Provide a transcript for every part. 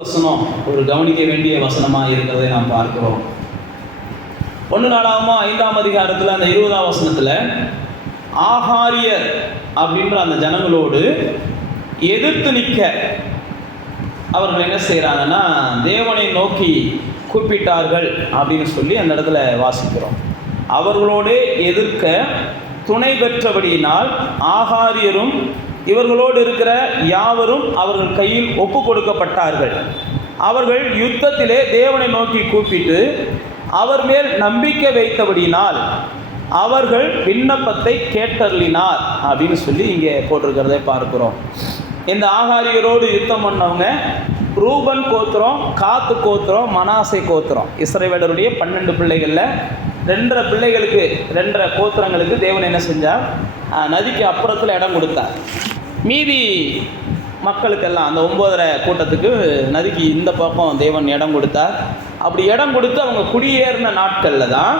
வசனம் ஒரு கவனிக்க வேண்டிய வசனமாக இருக்கிறதை நாம் பார்க்கிறோம். 1 நாளாகமம் 5ஆம் அதிகாரத்தில் அந்த 20ஆம் வசனத்தில் ஆகாரியர் அப்படின்ற அந்த ஜனங்களோடு எதிர்த்து நிற்க அவர்கள் என்ன செய்கிறாங்கன்னா தேவனை நோக்கி கூப்பிட்டார்கள் அப்படின்னு சொல்லி அந்த இடத்துல வாசிக்கிறோம். அவர்களோடு எதிர்க்க துணை பெற்றபடியினால் ஆகாரியரும் இவர்களோடு இருக்கிற யாவரும் அவர்கள் கையில் ஒப்பு கொடுக்கப்பட்டார்கள். அவர்கள் யுத்தத்திலே தேவனை நோக்கி கூப்பிட்டு அவர் மேல் நம்பிக்கை வைத்தபடியினால் அவர்கள் விண்ணப்பத்தை கேட்டருளினார் அப்படின்னு சொல்லி இங்கே போட்டிருக்கிறதை பார்க்கிறோம். இந்த ஆகாரியரோடு யுத்தம் பண்ணவங்க ரூபன் கோத்திரம், காத்து கோத்திரம், மனாசே கோத்திரம். இஸ்ரவேலருடைய 12 பிள்ளைகளில் 2 பிள்ளைகளுக்கு 2 கோத்திரங்களுக்கு தேவன் என்ன செஞ்சார்? நதிக்கு அப்புறத்தில் இடம் கொடுத்தார். மீதி மக்களுக்கெல்லாம் அந்த 9.5 கூட்டத்துக்கு நதிக்கு இந்த பக்கம் தேவன் இடம் கொடுத்தார். அப்படி இடம் கொடுத்து அவங்க குடியேறின நாட்களில் தான்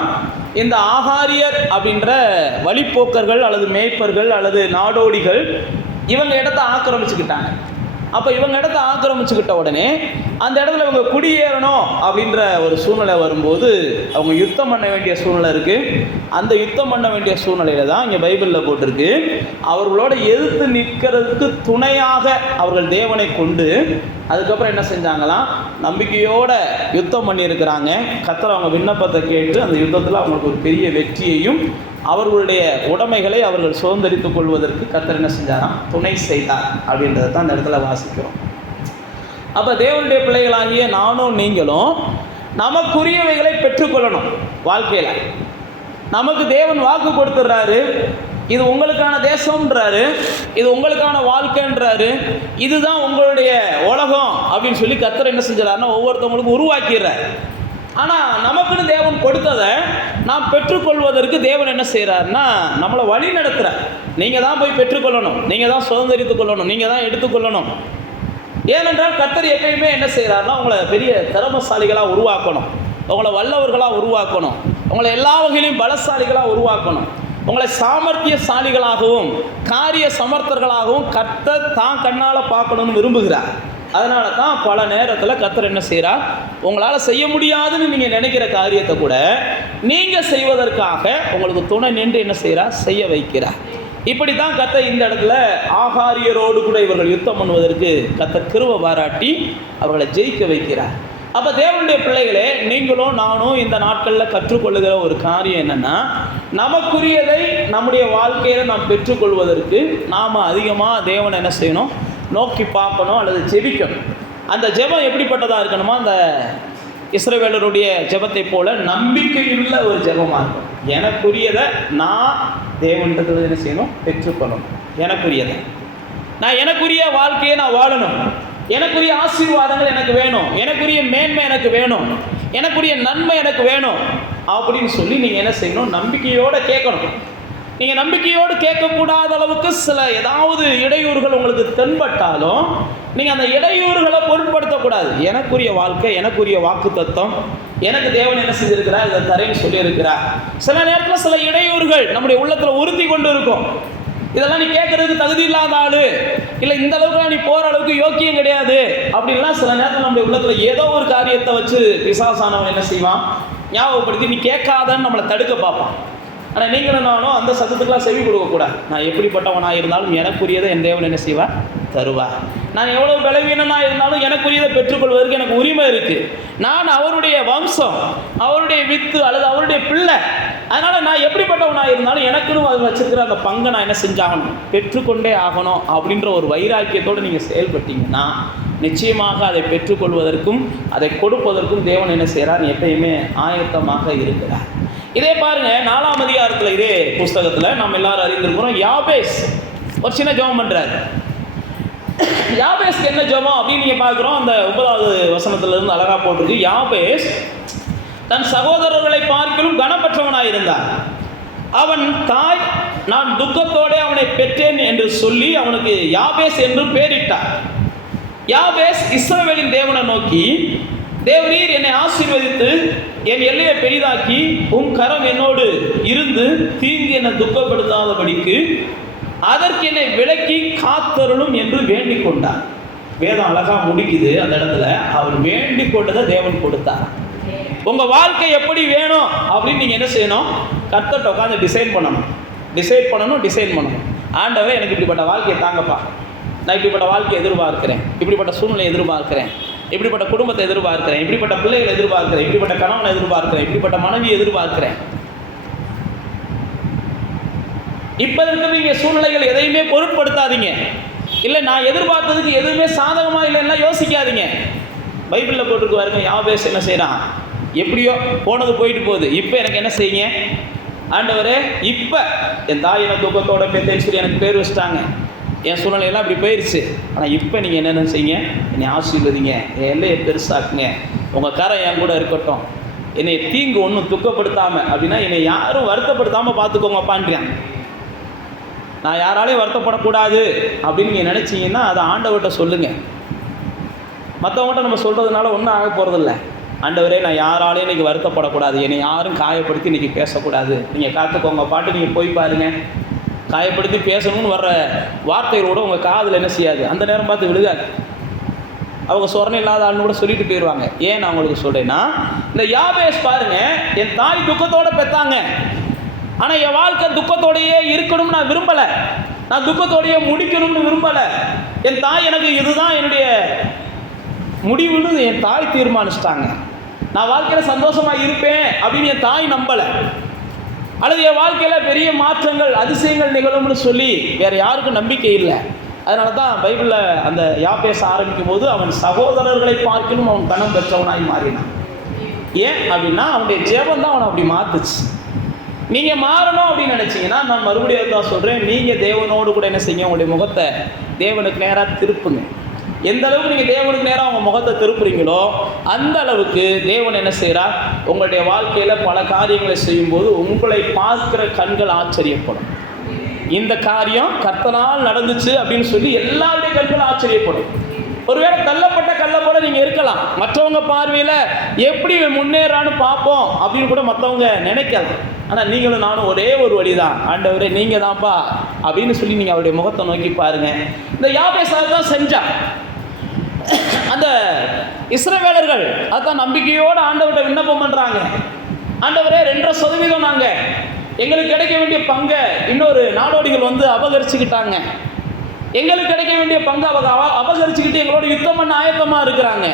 இந்த ஆகாரியர் அப்படின்ற வழிப்போக்கர்கள் அல்லது மேய்ப்பர்கள் அல்லது நாடோடிகள் இவங்க இடத்த ஆக்கிரமிச்சுக்கிட்டாங்க. அப்போ இவங்க இடத்த ஆக்கிரமிச்சுக்கிட்ட உடனே அந்த இடத்துல இவங்க குடியேறணும் அப்படின்ற ஒரு சூழ்நிலை வரும்போது அவங்க யுத்தம் பண்ண வேண்டிய சூழ்நிலை இருக்குது. அந்த யுத்தம் பண்ண வேண்டிய சூழ்நிலையில் தான் இங்கே பைபிளில் போட்டிருக்கு, அவர்களோட எதிர்த்து நிற்கிறதுக்கு துணையாக அவர்கள் தேவனை கொண்டு அதுக்கப்புறம் என்ன செஞ்சாங்களாம், நம்பிக்கையோட யுத்தம் பண்ணியிருக்கிறாங்க. கர்த்தர் அவங்க விண்ணப்பத்தை கேட்டு அந்த யுத்தத்தில் அவங்களுக்கு ஒரு பெரிய வெற்றியையும் அவர்களுடைய உடைமைகளை அவர்கள் சுதந்திரித்துக் கொள்வதற்கு கர்த்தர் என்ன செஞ்சாராம், துணை செய்தார் அப்படின்றத தான் அந்த இடத்துல வாசிக்கிறோம். அப்போ தேவனுடைய பிள்ளைகளாகிய நானும் நீங்களும் நமக்குரியவைகளை பெற்றுக்கொள்ளணும். வாழ்க்கையில் நமக்கு தேவன் வாக்கு கொடுத்துட்றாரு, இது உங்களுக்கான தேசம்ன்றாரு, இது உங்களுக்கான வாழ்க்கைன்றாரு, இதுதான் உங்களுடைய உலகம் அப்படின்னு சொல்லி கர்த்தர் என்ன செஞ்சாருன்னா ஒவ்வொருத்தவங்களுக்கும் உருவாக்கிடுறார். ஆனால் நமக்குன்னு தேவன் கொடுத்ததை நாம் பெற்றுக்கொள்வதற்கு தேவன் என்ன செய்கிறாருன்னா நம்மளை வழி நடத்துகிறார். நீங்கள் தான் போய் பெற்றுக்கொள்ளணும், நீங்கள் தான் சுதந்திரித்துக் கொள்ளணும், நீங்கள் தான் எடுத்துக்கொள்ளணும். ஏனென்றால் கர்த்தர் எப்பயுமே என்ன செய்கிறாருன்னா உங்களை பெரிய திறமசாலிகளாக உருவாக்கணும், உங்களை வல்லவர்களாக உருவாக்கணும், உங்களை எல்லா வகையிலையும் பலசாலிகளாக உருவாக்கணும், உங்களை சாமர்த்தியசாலிகளாகவும் காரிய சமர்த்தர்களாகவும் கர்த்தர் தான் கண்ணால் பார்க்கணும்னு விரும்புகிறார். அதனால தான் பல நேரத்தில் கர்த்தர் என்ன செய்கிறார், உங்களால் செய்ய முடியாதுன்னு நீங்கள் நினைக்கிற காரியத்தை கூட நீங்கள் செய்வதற்காக உங்களுக்கு துணை நின்று என்ன செய்கிறார், செய்ய வைக்கிறார். இப்படி தான் கர்த்தர் இந்த இடத்துல ஆகாரியரோடு கூட இவர்கள் யுத்தம் பண்ணுவதற்கு கர்த்தர் கிருபை பாராட்டி அவர்களை ஜெயிக்க வைக்கிறார். அப்போ தேவனுடைய பிள்ளைகளே, நீங்களும் நானும் இந்த நாட்களில் கற்றுக்கொள்ளுகிற ஒரு காரியம் என்னென்னா, நமக்குரியதை நம்முடைய வாழ்க்கையில் நாம் பெற்றுக்கொள்வதற்கு நாம் அதிகமாக தேவனை என்ன செய்யணும், நோக்கி பார்க்கணும் அல்லது ஜெபிக்கணும். அந்த ஜெபம் எப்படிப்பட்டதாக இருக்கணுமா, அந்த இஸ்ரவேலருடைய ஜெபத்தை போல நம்பிக்கையுள்ள ஒரு ஜெபமாக இருக்கும். எனக்குரியதை நான் தேவன்றது என்ன செய்யணும், பெற்றுக்கொள்ளணும். எனக்குரியதை நான் எனக்குரிய வாழ்க்கையை நான் வாழணும், எனக்குரிய ஆசீர்வாதங்கள் எனக்கு வேணும், எனக்குரிய மேன்மை எனக்கு வேணும், எனக்குரிய நன்மை எனக்கு வேணும் அப்படின்னு சொல்லி நீங்கள் என்ன செய்யணும், நம்பிக்கையோடு கேட்கணும். நீங்கள் நம்பிக்கையோடு கேட்கக்கூடாத அளவுக்கு சில ஏதாவது இடையூறுகள் உங்களுக்கு தென்பட்டாலும் நீங்கள் அந்த இடையூறுகளை பொருட்படுத்தக்கூடாது. எனக்குரிய வாழ்க்கை, எனக்குரிய வாக்கு தத்துவம், எனக்கு தேவன் என்ன செஞ்சிருக்கிறார், இதை தரேன்னு சொல்லியிருக்கிறார். சில நேரத்தில் சில இடையூறுகள் நம்முடைய உள்ளத்தில் உறுத்தி கொண்டு இருக்கும். இதெல்லாம் நீ கேட்கறதுக்கு தகுதி இல்லாத ஆளு, இல்லை இந்த அளவுக்கு நீ போகிற அளவுக்கு யோக்கியம் கிடையாது அப்படின்லாம் சில நேரத்தில் நம்முடைய உள்ளத்தில் ஏதோ ஒரு காரியத்தை வச்சு பிசாசானவன் என்ன செய்வான், ஞாபகப்படுத்தி நீ கேட்காதன்னு நம்மளை தடுக்க பார்ப்பான். ஆனால் நீங்களும் நானும் அந்த சத்தத்துக்கெலாம் செவி கொடுக்கக்கூடாது. நான் எப்படிப்பட்டவனாக இருந்தாலும் எனக்குரியதை என் தேவன் என்ன செய்வார், தருவார். நான் எவ்வளோ பலவீனனாக இருந்தாலும் எனக்குரியதை பெற்றுக்கொள்வதற்கு எனக்கு உரிமை இருக்குது. நான் அவருடைய வம்சம், அவருடைய வித்து அல்லது அவருடைய பிள்ளை. அதனால் நான் எப்படிப்பட்டவனாக இருந்தாலும் எனக்குன்னு அது வச்சுருக்கிற அந்த பங்கை நான் என்ன செஞ்சாகணும், பெற்றுக்கொண்டே ஆகணும் அப்படின்ற ஒரு வைராக்கியத்தோடு நீங்கள் செயல்பட்டீங்கன்னா நிச்சயமாக அதை பெற்றுக்கொள்வதற்கும் அதை கொடுப்பதற்கும் தேவன் என்ன செய்கிறார், எப்பயுமே ஆயத்தமாக இருக்கிறார். இதே பாருங்க, 4ஆம் அதிகாரத்தில் இதே புஸ்தகத்தில் நம்ம எல்லாரும் அறிந்திருக்கிறோம், யாபேஸ் ஒரு சின்ன ஜெபம் பண்ணுறாரு. யாபேஸ்க்கு என்ன ஜெபம் அப்படின்னு நீங்கள் பார்க்குறோம். அந்த 9வது வசனத்திலிருந்து அழகாக போட்டிருக்கு, யாபேஸ் தன் சகோதரர்களை பார்க்கலும் கனப்பற்றவனாக இருந்தான். அவன் தாய் நான் துக்கத்தோடு அவனை பெற்றேன் என்று சொல்லி அவனுக்கு யாபேஸ் என்று பெயரிட்டார். யாபேஸ் இஸ்ரவேலின் தேவனை நோக்கி, தேவரீர் என்னை ஆசீர்வதித்து என் எல்லையை பெரிதாக்கி உன் கரம் என்னோடு இருந்து தீங்கு என்னை துக்கப்படுத்தாதபடிக்கு அதற்கு என்னை விலக்கி காத்தருளும் என்று வேண்டிக் கொண்டார். வேதம் அழகா முடிக்குது அந்த இடத்துல. அவர் வேண்டிக் கொண்டதை தேவன் கொடுத்தார். உங்க வாழ்க்கை எப்படி வேணும் அப்படின்னு நீங்க என்ன செய்யணும்? கர்த்தர்ட்ட உட்காந்து டிசைட் பண்ணணும். ஆண்டவரே, எனக்கு இப்படிப்பட்ட வாழ்க்கையை தாங்கப்பா, நான் இப்படிப்பட்ட வாழ்க்கையை எதிர்பார்க்கிறேன், இப்படிப்பட்ட சூழ்நிலை எதிர்பார்க்கிறேன், இப்படிப்பட்ட குடும்பத்தை எதிர்பார்க்கிறேன், இப்படிப்பட்ட பிள்ளைகளை எதிர்பார்க்கிறேன், இப்படிப்பட்ட கணவனை எதிர்பார்க்கிறேன், இப்படிப்பட்ட மனைவியை எதிர்பார்க்கிறேன். இப்ப இருக்கிற சூழ்நிலைகள் எதையுமே பொருட்படுத்தாதீங்க. இல்லை, நான் எதிர்பார்த்ததுக்கு எதுவுமே சாதகமா இல்லைன்னா யோசிக்காதீங்க. பைபிளில் போட்டிருக்கு பாருங்க, யாபேஸ் என்ன செய்யறான்? எப்படியோ போனது போயிட்டு போகுது. இப்போ எனக்கு என்ன செய்யுங்க ஆண்டவரே, இப்போ என் தாய் என்ன துக்கத்தோட பெத்தேன்னு சொல்லி எனக்கு பேர் வச்சுட்டாங்க, என் சூழ்நிலையெல்லாம் இப்படி போயிடுச்சு. ஆனால் இப்போ நீங்கள் என்னென்ன செய்யுங்க? என்னை ஆசீர்வதிங்க, என் எல்லையை பெருசாக்குங்க, உங்கள் கரை என் கூட இருக்கட்டும், என்னை தீங்கு ஒன்றும் துக்கப்படுத்தாமல், அப்படின்னா என்னை யாரும் வருத்தப்படுத்தாமல் பார்த்துக்கோங்கப்பான்றான். நான் யாராலையும் வருத்தப்படக்கூடாது அப்படின்னு நீங்கள் நினச்சிங்கன்னா அதை ஆண்டவர்கிட்ட சொல்லுங்கள். மற்றவங்கள்ட்ட நம்ம சொல்கிறதுனால ஒன்றும் ஆக போகிறதில்ல. ஆண்டவரே, நான் யாராலையும் இன்றைக்கி வருத்தப்படக்கூடாது, என்னை யாரும் காயப்படுத்தி இன்றைக்கி பேசக்கூடாது, நீங்கள் காத்துக்கோங்க பாட்டு நீங்கள் போய் பாருங்கள். காயப்படுத்தி பேசணும்னு வர்ற வார்த்தைகளோடு உங்கள் காதில் என்ன செய்யாது, அந்த நேரம் பார்த்து விழுகாது. அவங்க சொரணை இல்லாத ஆள்னு கூட சொல்லிட்டு போயிடுவாங்க. ஏன் நான் உங்களுக்கு சொல்கிறேன்னா, இந்த யாபேஸ் பாருங்கள், என் தாய் துக்கத்தோடு பெற்றாங்க, ஆனால் என் வாழ்க்கை துக்கத்தோடையே இருக்கணும்னு நான் விரும்பலை, நான் துக்கத்தோடையே முடிக்கணும்னு விரும்பலை. என் தாய் எனக்கு இதுதான் என்னுடைய முடிவுன்னு என் தாய் தீர்மானிச்சிட்டாங்க. நான் வாழ்க்கையில் சந்தோஷமாக இருப்பேன் அப்படின்னு என் தாய் நம்பலை. அல்லது என் வாழ்க்கையில் பெரிய மாற்றங்கள் அதிசயங்கள் நிகழும்னு சொல்லி வேறு யாருக்கும் நம்பிக்கை இல்லை. அதனால தான் பைபிளில் அந்த யாபேஸ் ஆரம்பிக்கும் போது அவன் சகோதரர்களை பார்க்கலும் அவன் கணம் பெற்றவனாய் மாறினான். ஏன் அப்படின்னா அவனுடைய ஜெபம் தான் அவனை அப்படி மாற்றுச்சு. நீங்கள் மாறணும் அப்படின்னு நினச்சிங்கன்னா, நான் மறுபடியும் தான் சொல்கிறேன், நீங்கள் தேவனோடு கூட என்ன செய்யுங்க, உங்களுடைய முகத்தை தேவனுக்கு நேராக திருப்புங்க. எந்த அளவுக்கு நீங்கள் தேவனுக்கு நேராக உங்கள் முகத்தை திருப்புறீங்களோ அந்த அளவுக்கு தேவன் என்ன செய்கிறார், உங்களுடைய வாழ்க்கையில் பல காரியங்களை செய்யும்போது உங்களை பார்க்கிற கண்கள் ஆச்சரியப்படும். இந்த காரியம் கர்த்தனால் நடந்துச்சு அப்படின்னு சொல்லி எல்லாருடைய கண்களும் ஆச்சரியப்படும். ஒருவேளை தள்ளப்பட்ட கல்லை போல நீங்கள் இருக்கலாம், மற்றவங்க பார்வையில் எப்படி முன்னேறான்னு பார்ப்போம் அப்படின்னு கூட மற்றவங்க நினைக்கலாம். ஆனால் நீங்களும் நானும் ஒரே ஒரு வழி தான், ஆண்டவரே நீங்கள் தான்ப்பா அப்படின்னு சொல்லி நீங்கள் அவருடைய முகத்தை நோக்கி பாருங்கள். இந்த யாபேஸ் தான் செஞ்சான். அந்த இஸ்ரவேலர்கள் அதான் நம்பிக்கையோடு ஆண்டவர்கிட்ட விண்ணப்பம் பண்ணுறாங்க. ஆண்டவரே, 2.5% நாங்கள் எங்களுக்கு கிடைக்க வேண்டிய பங்கை இன்னொரு நாடோடிகள் வந்து அபகரிச்சுக்கிட்டாங்க, எங்களுக்கு கிடைக்க வேண்டிய பங்கை அவங்க அபகரிச்சுக்கிட்டு எங்களோட யுத்தம் பண்ண ஆயத்தமாக இருக்கிறாங்க.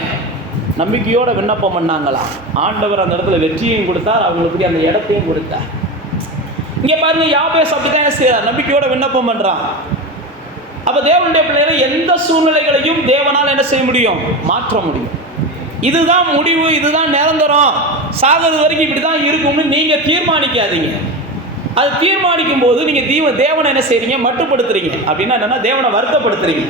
நம்பிக்கையோட விண்ணப்பம் பண்ணாங்களா, ஆண்டவர் அந்த இடத்துல வெற்றியையும் கொடுத்தார், அவங்களுக்கு அந்த இடத்தையும் கொடுத்தார். இங்கே பாருங்க, யாபேஸ் அப்படிதான் செய்யறார், நம்பிக்கையோட விண்ணப்பம் பண்ணுறான். அப்போ தேவனுடைய பிள்ளைகளை எந்த சூழ்நிலைகளையும் தேவனால் என்ன செய்ய முடியும், மாற்ற முடியும். இதுதான் முடிவு, இதுதான் நிரந்தரம், சாகிறது வரைக்கும் இப்படி தான் இருக்கும்னு நீங்கள் தீர்மானிக்காதீங்க. அது தீர்மானிக்கும் போது நீங்கள் தேவனை என்ன செய்றீங்க, மட்டுப்படுத்துறீங்க. அப்படின்னா என்னன்னா, தேவனை வருத்தப்படுத்துறீங்க.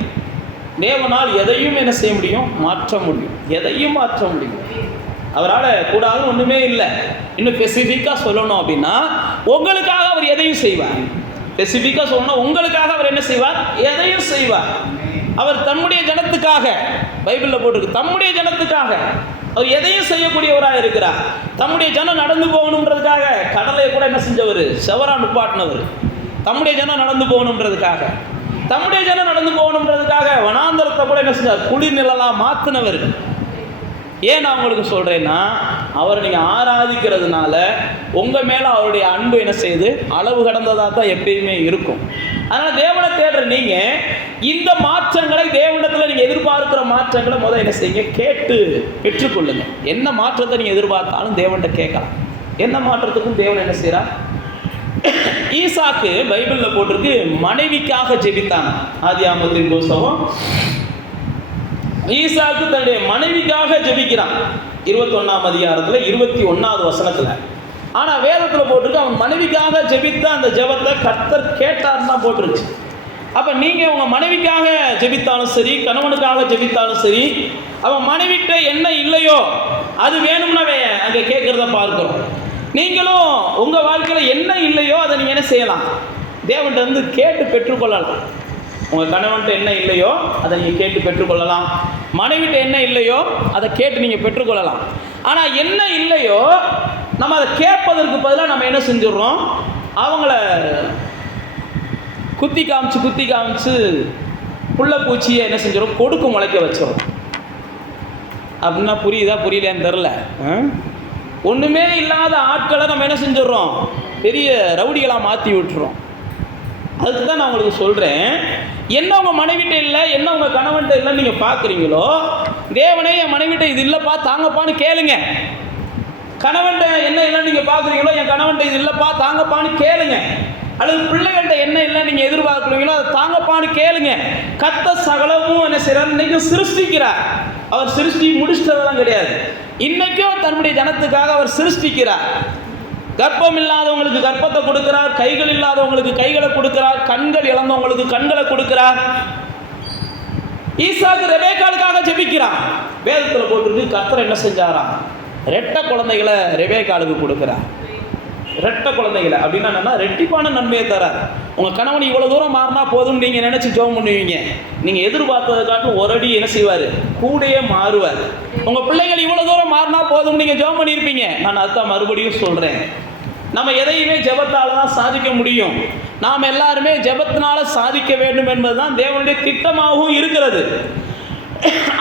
தேவனால் எதையும் என்ன செய்ய முடியும், மாற்ற முடியும், எதையும் மாற்ற முடியும். அவரால் கூடாதுன்னு ஒன்றுமே இல்லை. இன்னும் ஸ்பெசிஃபிக்காக சொல்லணும் அப்படின்னா, உங்களுக்காக அவர் எதையும் செய்வார். ஸ்பெசிஃபிக்காக சொல்லணும், உங்களுக்காக அவர் என்ன செய்வார், எதையும் செய்வார். அவர் தம்முடைய ஜனத்துக்காக, பைபிளில் போட்டிருக்கு, தம்முடைய ஜனத்துக்காக அவர் எதையும் செய்யக்கூடியவராக இருக்கிறார். தம்முடைய ஜனம் நடந்து போகணுன்றதுக்காக கடலை கூட என்ன செஞ்சவர், செவரா நிப்பாட்டினவர். தம்முடைய ஜனம் நடந்து போகணுன்றதுக்காக, தம்முடைய ஜனம் நடந்து போகணுன்றதுக்காக வனாந்தரத்தை கூட என்ன செஞ்சார், குளிர்நிழலாக மாற்றினவர். ஏன் நான் உங்களுக்கு சொல்கிறேன்னா, அவரை நீங்கள் ஆராதிக்கிறதுனால உங்கள் மேலே அவருடைய அன்பு என்ன செய்யுது, அளவு கடந்ததாக தான் எப்பயுமே இருக்கும். அதனால் தேவனை தேடுற நீங்கள் இந்த மாற்றங்களை தேவனிடத்தில் நீங்கள் எதிர்பார்க்குற மாற்றங்களை முதல் என்ன செய்யுங்க, கேட்டு பெற்றுக்கொள்ளுங்க. என்ன மாற்றத்தை நீங்கள் எதிர்பார்த்தாலும் தேவன்கிட்ட கேட்கலாம். என்ன மாற்றத்துக்கும் தேவன் என்ன செய்கிறார். ஈசாக்கு பைபிளில் போட்டிருக்கு, மனைவிக்காக ஜெபித்தான். ஆதியாகமத்தின் புத்தகம் ஈசாக்கு தன்னுடைய மனைவிக்காக ஜெபிக்கிறான் 21ஆம் அதிகாரத்தில் 21வது வசனத்தில். ஆனால் வேதத்தில் போட்டிருக்கு, அவன் மனைவிக்காக ஜெபித்த அந்த ஜெபத்தை கர்த்தர் கேட்டார்னு தான் போட்டிருச்சு. அப்போ நீங்கள் உங்கள் மனைவிக்காக ஜெபித்தாலும் சரி, கணவனுக்காக ஜெபித்தாலும் சரி, அவன் மனைவிட்ட என்ன இல்லையோ அது வேணும்னாவே அங்கே கேட்குறத பார்க்குறோம். நீங்களும் உங்கள் வாழ்க்கையில் என்ன இல்லையோ அதை நீங்கள் என்ன செய்யலாம், தேவன்கிட்ட வந்து கேட்டு பெற்றுக்கொள்ளலாம். உங்கள் கணவன்கிட்ட என்ன இல்லையோ அதை நீங்கள் கேட்டு பெற்றுக்கொள்ளலாம். மனைவிட்ட என்ன இல்லையோ அதை கேட்டு நீங்கள் பெற்றுக்கொள்ளலாம். ஆனால் என்ன இல்லையோ நம்ம அதை கேட்பதற்கு பதிலாக நம்ம என்ன செஞ்சிடறோம், அவங்கள குத்தி காமிச்சு புள்ள பூச்சியை என்ன செஞ்சிடும், கொடுக்கு முளைக்க வச்சிடும். அப்படின்னா புரியுதா புரியலையான்னு தெரில. ஒன்றுமே இல்லாத ஆட்களை நம்ம என்ன செஞ்சிடறோம், பெரிய ரவுடிகளாக மாற்றி விட்டுறோம். அதுக்கு தான் நான் உங்களுக்கு சொல்கிறேன், என்ன உங்கள் மனைவிட்ட இல்லை, என்ன உங்கள் கணவன்கிட்ட இல்லைன்னு நீங்கள் பார்க்குறீங்களோ, தேவனே என் மனைவிட்ட இது இல்லைப்பா தாங்கப்பான்னு கேளுங்க. கணவன்கிட்ட என்ன இல்லைன்னு நீங்கள் பார்க்குறீங்களோ, என் கணவன்கிட்ட இது இல்லைப்பா தாங்கப்பான்னு கேளுங்க. அல்லது பிள்ளைகள்கிட்ட என்ன இல்லை நீங்கள் எதிர்பார்க்குறீங்களோ அதை தாங்கப்பான்னு கேளுங்க. கர்த்தர் சகலமும் என்ன செய்கிறார், இன்னைக்கு சிருஷ்டிக்கிறார். அவர் சிருஷ்டி முடிச்சிட்டதெல்லாம் கிடையாது, இன்னைக்கும் தன்னுடைய ஜனத்துக்காக அவர் சிருஷ்டிக்கிறார். கர்ப்பம் இல்லாதவங்களுக்கு கர்ப்பத்தை கொடுக்கிறார், கைகள் இல்லாதவங்களுக்கு கைகளை கொடுக்கிறார், கண்கள் இழந்தவங்களுக்கு கண்களை கொடுக்கிறார். ஈசாக்கு ரெபேக்காளுக்காக ஜெபிக்கிறான். வேதத்தில் போட்டிருக்கு, கர்த்தர் என்ன செஞ்சாராம், ரெட்டை குழந்தைகளை ரெபேக்காளுக்கு கொடுக்கிறார். ரெட்டை குழந்தைகளை அப்படின்னா என்னன்னா, ரெட்டிப்பான நன்மையை தரார். உங்கள் கணவன் இவ்வளோ தூரம் மாறினா போதும் நீங்கள் நினச்சி ஜெபம் பண்ணுவீங்க, நீங்கள் எதிர்பார்த்ததை காட்டிலும் ஒரு அடி என்ன செய்வார், கூடையே மாறுவார். உங்கள் பிள்ளைகள் இவ்வளோ தூரம் மாறினா போதும் நீங்கள் ஜெபம் பண்ணியிருப்பீங்க. நான் அதுதான் மறுபடியும் சொல்கிறேன், நம்ம எதையுமே ஜெபத்தால் தான் சாதிக்க முடியும். நாம் எல்லாருமே ஜெபத்தினால சாதிக்க வேண்டும் என்பது தான் தேவனுடைய திட்டமாகவும் இருக்கிறது.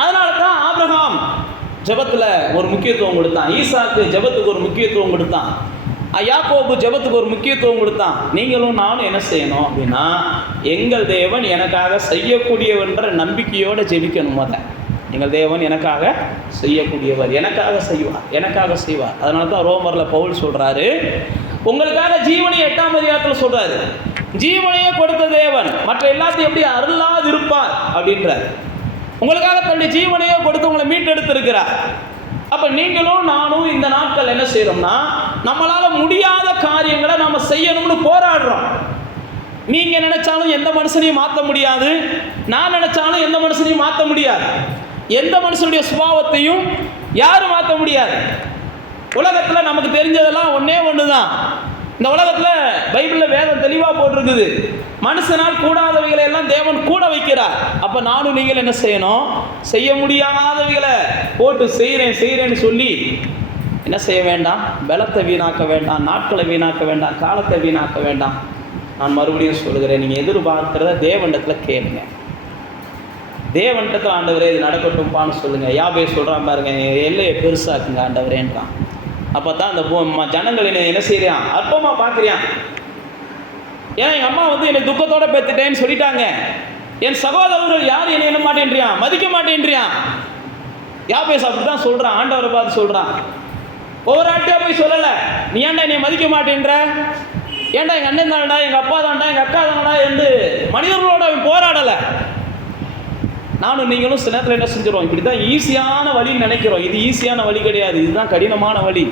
அதனால தான் ஆபிரகாம் ஜெபத்தில் ஒரு முக்கியத்துவம் கொடுத்தான், ஈசாக்கு ஜெபத்துக்கு ஒரு முக்கியத்துவம் கொடுத்தான், யாக்கோபு ஜெபத்துக்கு ஒரு முக்கியத்துவம் கொடுத்தான். நீங்களும் நானும் என்ன செய்யணும் அப்படின்னா, எங்கள் தேவன் எனக்காக செய்யக்கூடியவன்ற நம்பிக்கையோடு ஜெபிக்கணும். அதை எங்கள் தேவன் எனக்காக செய்யக்கூடியவர், எனக்காக செய்வார், எனக்காக செய்வார். அதனால தான் ரோமரில் பவுல் சொல்கிறாரு, உங்களுக்காக ஜீவனை 8ஆம் அதிகாரத்தில் சொல்கிறாரு, ஜீவனையே கொடுத்த தேவன் மற்ற எல்லாத்தையும் எப்படி அருளாது இருப்பார் அப்படின்றார். உங்களுக்காக தன்னுடைய ஜீவனையே கொடுத்து உங்களை மீட்டெடுத்திருக்கிறார். அப்போ நீங்களும் நானும் இந்த நாட்கள் என்ன செய்கிறோம்னா, நம்மளால் முடியாத காரியங்களை நம்ம செய்யணும்னு போராடுறோம். நீங்கள் நினைச்சாலும் எந்த மனுஷனையும் மாற்ற முடியாது, நான் நினைச்சாலும் எந்த மனுஷனையும் மாற்ற முடியாது. எந்த மனுஷனுடைய சுபாவத்தையும் யாரும் மாற்ற முடியாது. உலகத்தில் நமக்கு தெரிஞ்சதெல்லாம் ஒன்றே ஒன்று தான். இந்த உலகத்தில் பைபிளில் வேதம் தெளிவாக போட்டிருக்குது, மனுஷனால் கூடாதவைகளை எல்லாம் தேவன் கூட வைக்கிறார். அப்போ நானும் நீங்கள் என்ன செய்யணும், செய்ய முடியாதவைகளை போட்டு செய்கிறேன்னு சொல்லி என்ன செய்ய வேண்டாம், பலத்தை வீணாக்க வேண்டாம், நாட்களை வீணாக்க வேண்டாம், காலத்தை வீணாக்க வேண்டாம். நான் மறுபடியும் சொல்கிறேன், நீங்கள் எதிர்பார்க்கிறத தேவனிடத்தில் கேளுங்க. தேவனிடத்தில் ஆண்டவரே இது நடக்கட்டும்பான்னு சொல்லுங்கள். யாபே சொல்கிறான் பாருங்க, எல்லையை பெருசாக்குங்க ஆண்டவரேன்றான். அப்போ தான் அந்த ஜனங்கள் என்ன செய்கிறான், அற்பமாக பார்க்குறியான். ஏன்னா எங்கள் அம்மா என்னை துக்கத்தோடு பெற்றுட்டேன்னு சொல்லிட்டாங்க, என் சகோதரர்கள் யார் என்னை என்ன மாட்டேன்றியான், மதிக்க மாட்டேன்றியான். யாபேஸ் அப்படி தான் சொல்கிறான், ஆண்டவரை பார்த்து சொல்கிறான். ஒவ்வொரு ஆட்டையாக போய் சொல்லலை, நீ ஏன்டா என்னை மதிக்க மாட்டேன்ற, ஏன்டா எங்கள் அண்ணன் தானடா, எங்கள் அப்பா தான்டா, எங்கள் அக்கா தானடா என்று மனிதர்களோட அவன் போராடலை. நானும் நீங்களும் சில நேரத்தில் என்ன செஞ்சிடும், இப்படி தான் ஈஸியான வழின்னு நினைக்கிறோம். இது ஈஸியான வழி கிடையாது, இதுதான் கடினமான வழி.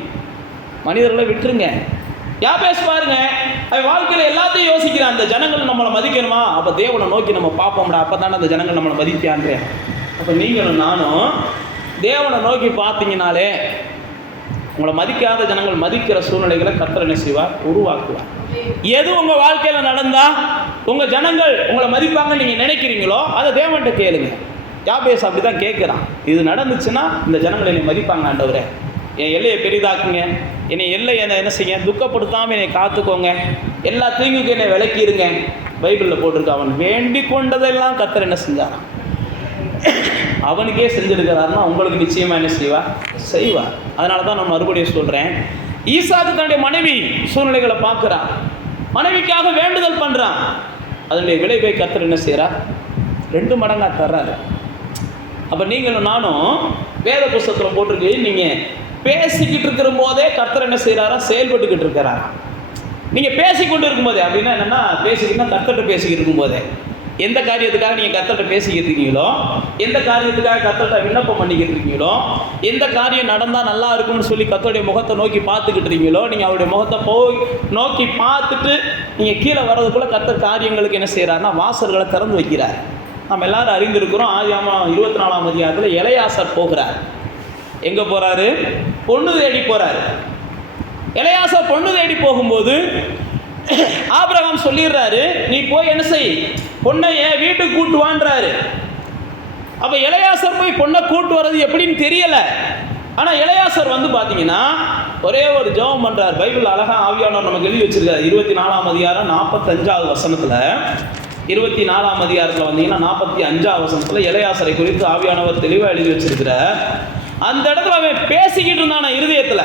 மனிதர்களை விட்டுருங்க. யாபேஸ் பாருங்க, அவன் வாழ்க்கையில் எல்லாத்தையும் யோசிக்கிறான், அந்த ஜனங்கள் நம்மளை மதிக்கணுமா, அப்போ தேவனை நோக்கி நம்ம பார்ப்போம்டா, அப்போ தானே அந்த ஜனங்கள் நம்மளை மதிப்பான்றேன். அப்போ நீங்களும் நானும் தேவனை நோக்கி பார்த்தீங்கனாலே உங்களை மதிக்காத ஜனங்கள் மதிக்கிற சூழ்நிலைகளை கர்த்தர் என்ன செய்வார், உருவாக்குவார். எது உங்கள் வாழ்க்கையில் நடந்தால் உங்கள் ஜனங்கள் உங்களை மதிப்பாங்கன்னு நீங்கள் நினைக்கிறீங்களோ அதை தேவன்கிட்ட கேளுங்க. யாபேஸ் அப்படி தான் கேட்குறான், இது நடந்துச்சுன்னா இந்த ஜனங்கள் என்னை மதிப்பாங்க ஆண்டவரே, என் எல்லையை பெரிதாக்குங்க, என்னை என்ன செய்ய துக்கப்படுத்தாமல் என்னை காத்துக்கோங்க, எல்லா தீங்குக்கும் என்னை விளக்கிடுங்க. பைபிளில் போட்டிருக்கு, அவன் வேண்டிக் கொண்டதெல்லாம் கர்த்தர் என்ன செஞ்சாரான், அவனுக்கே செஞ்சிருக்கிறாருன்னா உங்களுக்கு நிச்சயமாக என்ன செய்வார். அதனால தான் நான் மறுபடியும் சொல்கிறேன், ஈசாக்கு தன்னுடைய மனைவி சூழ்நிலைகளை பார்க்குறான், மனைவிக்காக வேண்டுதல் பண்ணுறான், அதனுடைய விளைவை கர்த்தர் என்ன செய்கிறார், 2 மடங்காக தர்றாரு. அப்போ நீங்களும் நானும் வேத புஸ்தகத்தில் போட்டிருக்கு, நீங்கள் பேசிக்கிட்டு இருக்கிற போதே கர்த்தர் என்ன செய்கிறாரா, செயல்பட்டுக்கிட்டு இருக்கிறாரா. நீங்கள் பேசிக்கொண்டு இருக்கும்போதே, அப்படின்னா என்னென்னா பேசிக்கிட்டுனா கர்த்தர்கிட்ட பேசிக்கிட்டு இருக்கும்போதே, எந்த காரியத்துக்காக நீங்கள் கர்த்தர்கிட்ட பேசிக்கிட்டு இருக்கீங்களோ, எந்த காரியத்துக்காக கர்த்தர்கிட்ட விண்ணப்பம் பண்ணிக்கிட்டு இருக்கீங்களோ, எந்த காரியம் நடந்தால் நல்லா இருக்கும்னு சொல்லி கர்த்தருடைய முகத்தை நோக்கி பார்த்துக்கிட்டு இருக்கீங்களோ, நீங்கள் அவருடைய முகத்தை போய் நோக்கி பார்த்துட்டு நீங்கள் கீழே வர்றதுக்குள்ளே கர்த்தர் காரியங்களுக்கு என்ன செய்கிறாருன்னா வாசல்களை திறந்து வைக்கிறார். நம்ம எல்லாரும் அறிந்திருக்கிறோம், ஆதியாகமம் 24ஆம் அதிகாரத்தில் எலெயாசார் போகிறார். எங்கே போகிறாரு, பொண்ணு தேடி போகிறாரு. எலெயாசார் பொண்ணு தேடி போகும்போது ஆபிரகாம் சொல்லிடுறாரு, நீ போய் என்ன செய், பொண்ணை என் வீட்டுக்கு கூட்டு வான்றாரு. அப்போ எலெயாசார் போய் பொண்ணை கூட்டு வர்றது எப்படின்னு தெரியலை. ஆனால் எலெயாசார் பார்த்தீங்கன்னா ஒரே ஒரு ஜெபம் பண்ணுறார். பைபிள் அழகாக ஆவியானவர் நமக்கு எழுதி வச்சிருக்காரு. 24ஆம் அதிகாரம் 45வது வசனத்தில் 24ஆம் அதிகாரத்தில் வந்தீங்கன்னா 45ஆம் வசனத்தில் எலெயாசாரை குறித்து ஆவியானவர் தெளிவாக எழுதி வச்சிருக்கிற அந்த இடத்துல அவன் பேசிக்கிட்டு இருந்தான இருதயத்தில்,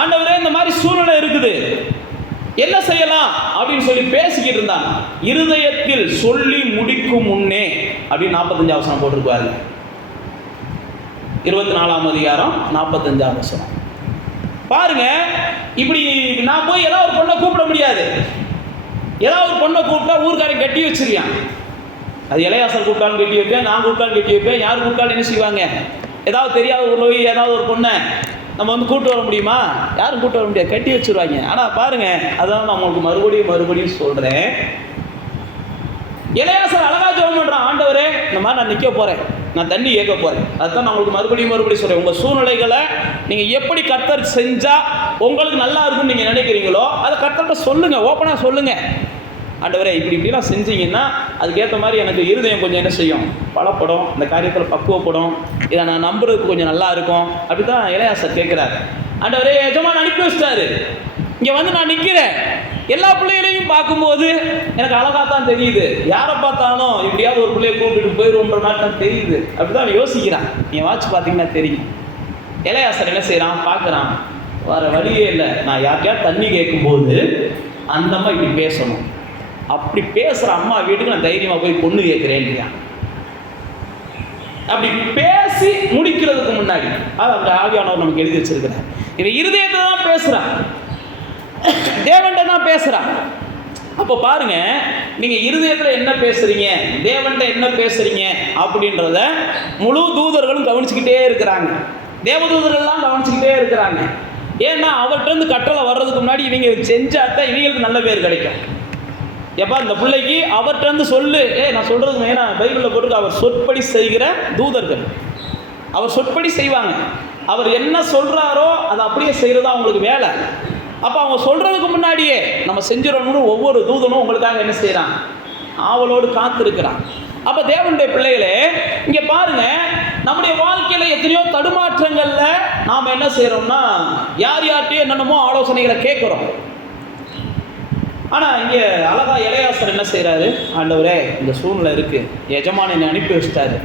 ஆண்டவரே இந்த மாதிரி சூழ்நிலை இருக்குது, என்ன செய்யலாம் அப்படின்னு சொல்லி பேசிக்கிட்டு இருந்தான். இருதயத்தில் சொல்லி முடிக்கும் முன்னே அப்படின்னு 45ஆம் வசனம் போட்டிருப்பாரு. 24ஆம் அதிகாரம் 45ஆம் வசனம் பாருங்க. இப்படி நான் போய் ஏதாவது ஒரு பொண்ணை கூப்பிட முடியாது. ஏதாவது ஒரு பொண்ணை கூப்பிட்டா ஊருக்காரன் கட்டி வச்சிருக்கான். அது எலெயாசார் கூப்பிட்டாலும் கட்டி வைப்பேன், நான் கூப்பிட்டாலும் கட்டி வைப்பேன். யார் கூப்பிட்டாலும் என்ன செய்வாங்க? ஏதாவது தெரியாத ஒரு நோய் ஏதாவது ஒரு பொண்ணை நம்ம வந்து கூப்பிட்டு வர முடியுமா? யாரும் கூப்பிட்டு வர முடியாது, கட்டி வச்சிருவாங்க. ஆனால் பாருங்க, அதான் நான் உங்களுக்கு மறுபடியும் சொல்றேன். எலெயாசார் அழகா ஜெபம் பண்றான், ஆண்டவரே இந்த மாதிரி நான் நிற்க போறேன், நான் தண்ணி ஏற்க போறேன். அதுதான் நான் உங்களுக்கு மறுபடியும் சொல்றேன். உங்க சூழ்நிலைகளை நீங்க எப்படி கர்த்தர் செஞ்சா உங்களுக்கு நல்லா இருக்கும்னு நீங்க நினைக்கிறீங்களோ அதை கர்த்தர்கிட்ட சொல்லுங்க, ஓப்பனா சொல்லுங்க. ஆண்டவரே இப்படிலாம் செஞ்சீங்கன்னா அதுக்கேற்ற மாதிரி எனக்கு இருதயம் கொஞ்சம் என்ன செய்யும், பலப்படும், இந்த காரியத்தில் பக்குவப்படும், இதை நான் நம்புறதுக்கு கொஞ்சம் நல்லா இருக்கும். அப்படிதான் எலெயாசார் கேட்கிறாரு. ஆண்டவரே எஜமான் அனுப்பி வச்சிட்டாரு, இங்கே வந்து நான் நிற்கிறேன். எல்லா பிள்ளைகளையும் பார்க்கும்போது எனக்கு அழகாக தான் தெரியுது. யாரை பார்த்தாலும் இப்படியாவது ஒரு பிள்ளைய கூப்பிட்டு போயிடுவோன்ற மாதிரி தான் தெரியுது. அப்படிதான் யோசிக்கிறான். நீங்கள் வாட்ச் பார்த்தீங்கன்னா தெரியும். எலெயாசார் என்ன செய்கிறான், பார்க்குறான், வர வழியே இல்லை. நான் யார்கிட்டயாவது தண்ணி கேட்கும்போது அந்த அம்மா இப்படி பேசணும், அப்படி பேசுகிற அம்மா வீட்டுக்கு நான் தைரியமாக போய் பொண்ணு கேட்குறேன் இல்லையா? அப்படி பேசி முடிக்கிறதுக்கு முன்னாடி அது அந்த ஆவியானவர் நமக்கு எழுதி வச்சிருக்கிறார். இவன் இருதயத்தை தான் பேசுகிறான், தேவன்கிட்ட தான் பேசுகிறான். அப்போ பாருங்க, நீங்கள் இருதயத்தில் என்ன பேசுறீங்க, தேவன்கிட்ட என்ன பேசுறீங்க அப்படின்றத முழு தூதர்களும் கவனிச்சுக்கிட்டே இருக்கிறாங்க. தேவதூதர்கள்லாம் கவனிச்சுக்கிட்டே இருக்கிறாங்க. ஏன்னா அவர்கிட்ட கட்டளை வர்றதுக்கு முன்னாடி இவங்க செஞ்சாதான் இவங்களுக்கு நல்ல பேர் கிடைக்கும். எப்பா இந்த பிள்ளைக்கு அவர்கிட்ட சொல்லு, நான் சொல்றது ஏன்னா பைபிளில் போட்டு அவர் சொற்படி செய்கிற தூதர்கள், அவர் சொற்படி செய்வாங்க. அவர் என்ன சொல்றாரோ அதை அப்படியே செய்யறதா அவங்களுக்கு வேலை. அப்போ அவங்க சொல்றதுக்கு முன்னாடியே நம்ம செஞ்சிடணும்னு ஒவ்வொரு தூதனும் உங்களுக்காக என்ன செய்யறான், ஆவலோடு காத்திருக்கிறான். அப்போ தேவனுடைய பிள்ளைகளே, இங்கே பாருங்க, நம்முடைய வாழ்க்கையில் எத்தனையோ தடுமாற்றங்கள்ல நாம் என்ன செய்யறோம்னா யார்கிட்டயும் என்னென்னமோ ஆலோசனைகளை கேட்குறோம். ஆனால் இங்கே அழகா எலெயாசார் என்ன செய்கிறாரு, ஆண்டவரே இந்த சூழ்நிலை இருக்குது, எஜமான் என்னை அனுப்பி வச்சிட்டாரு.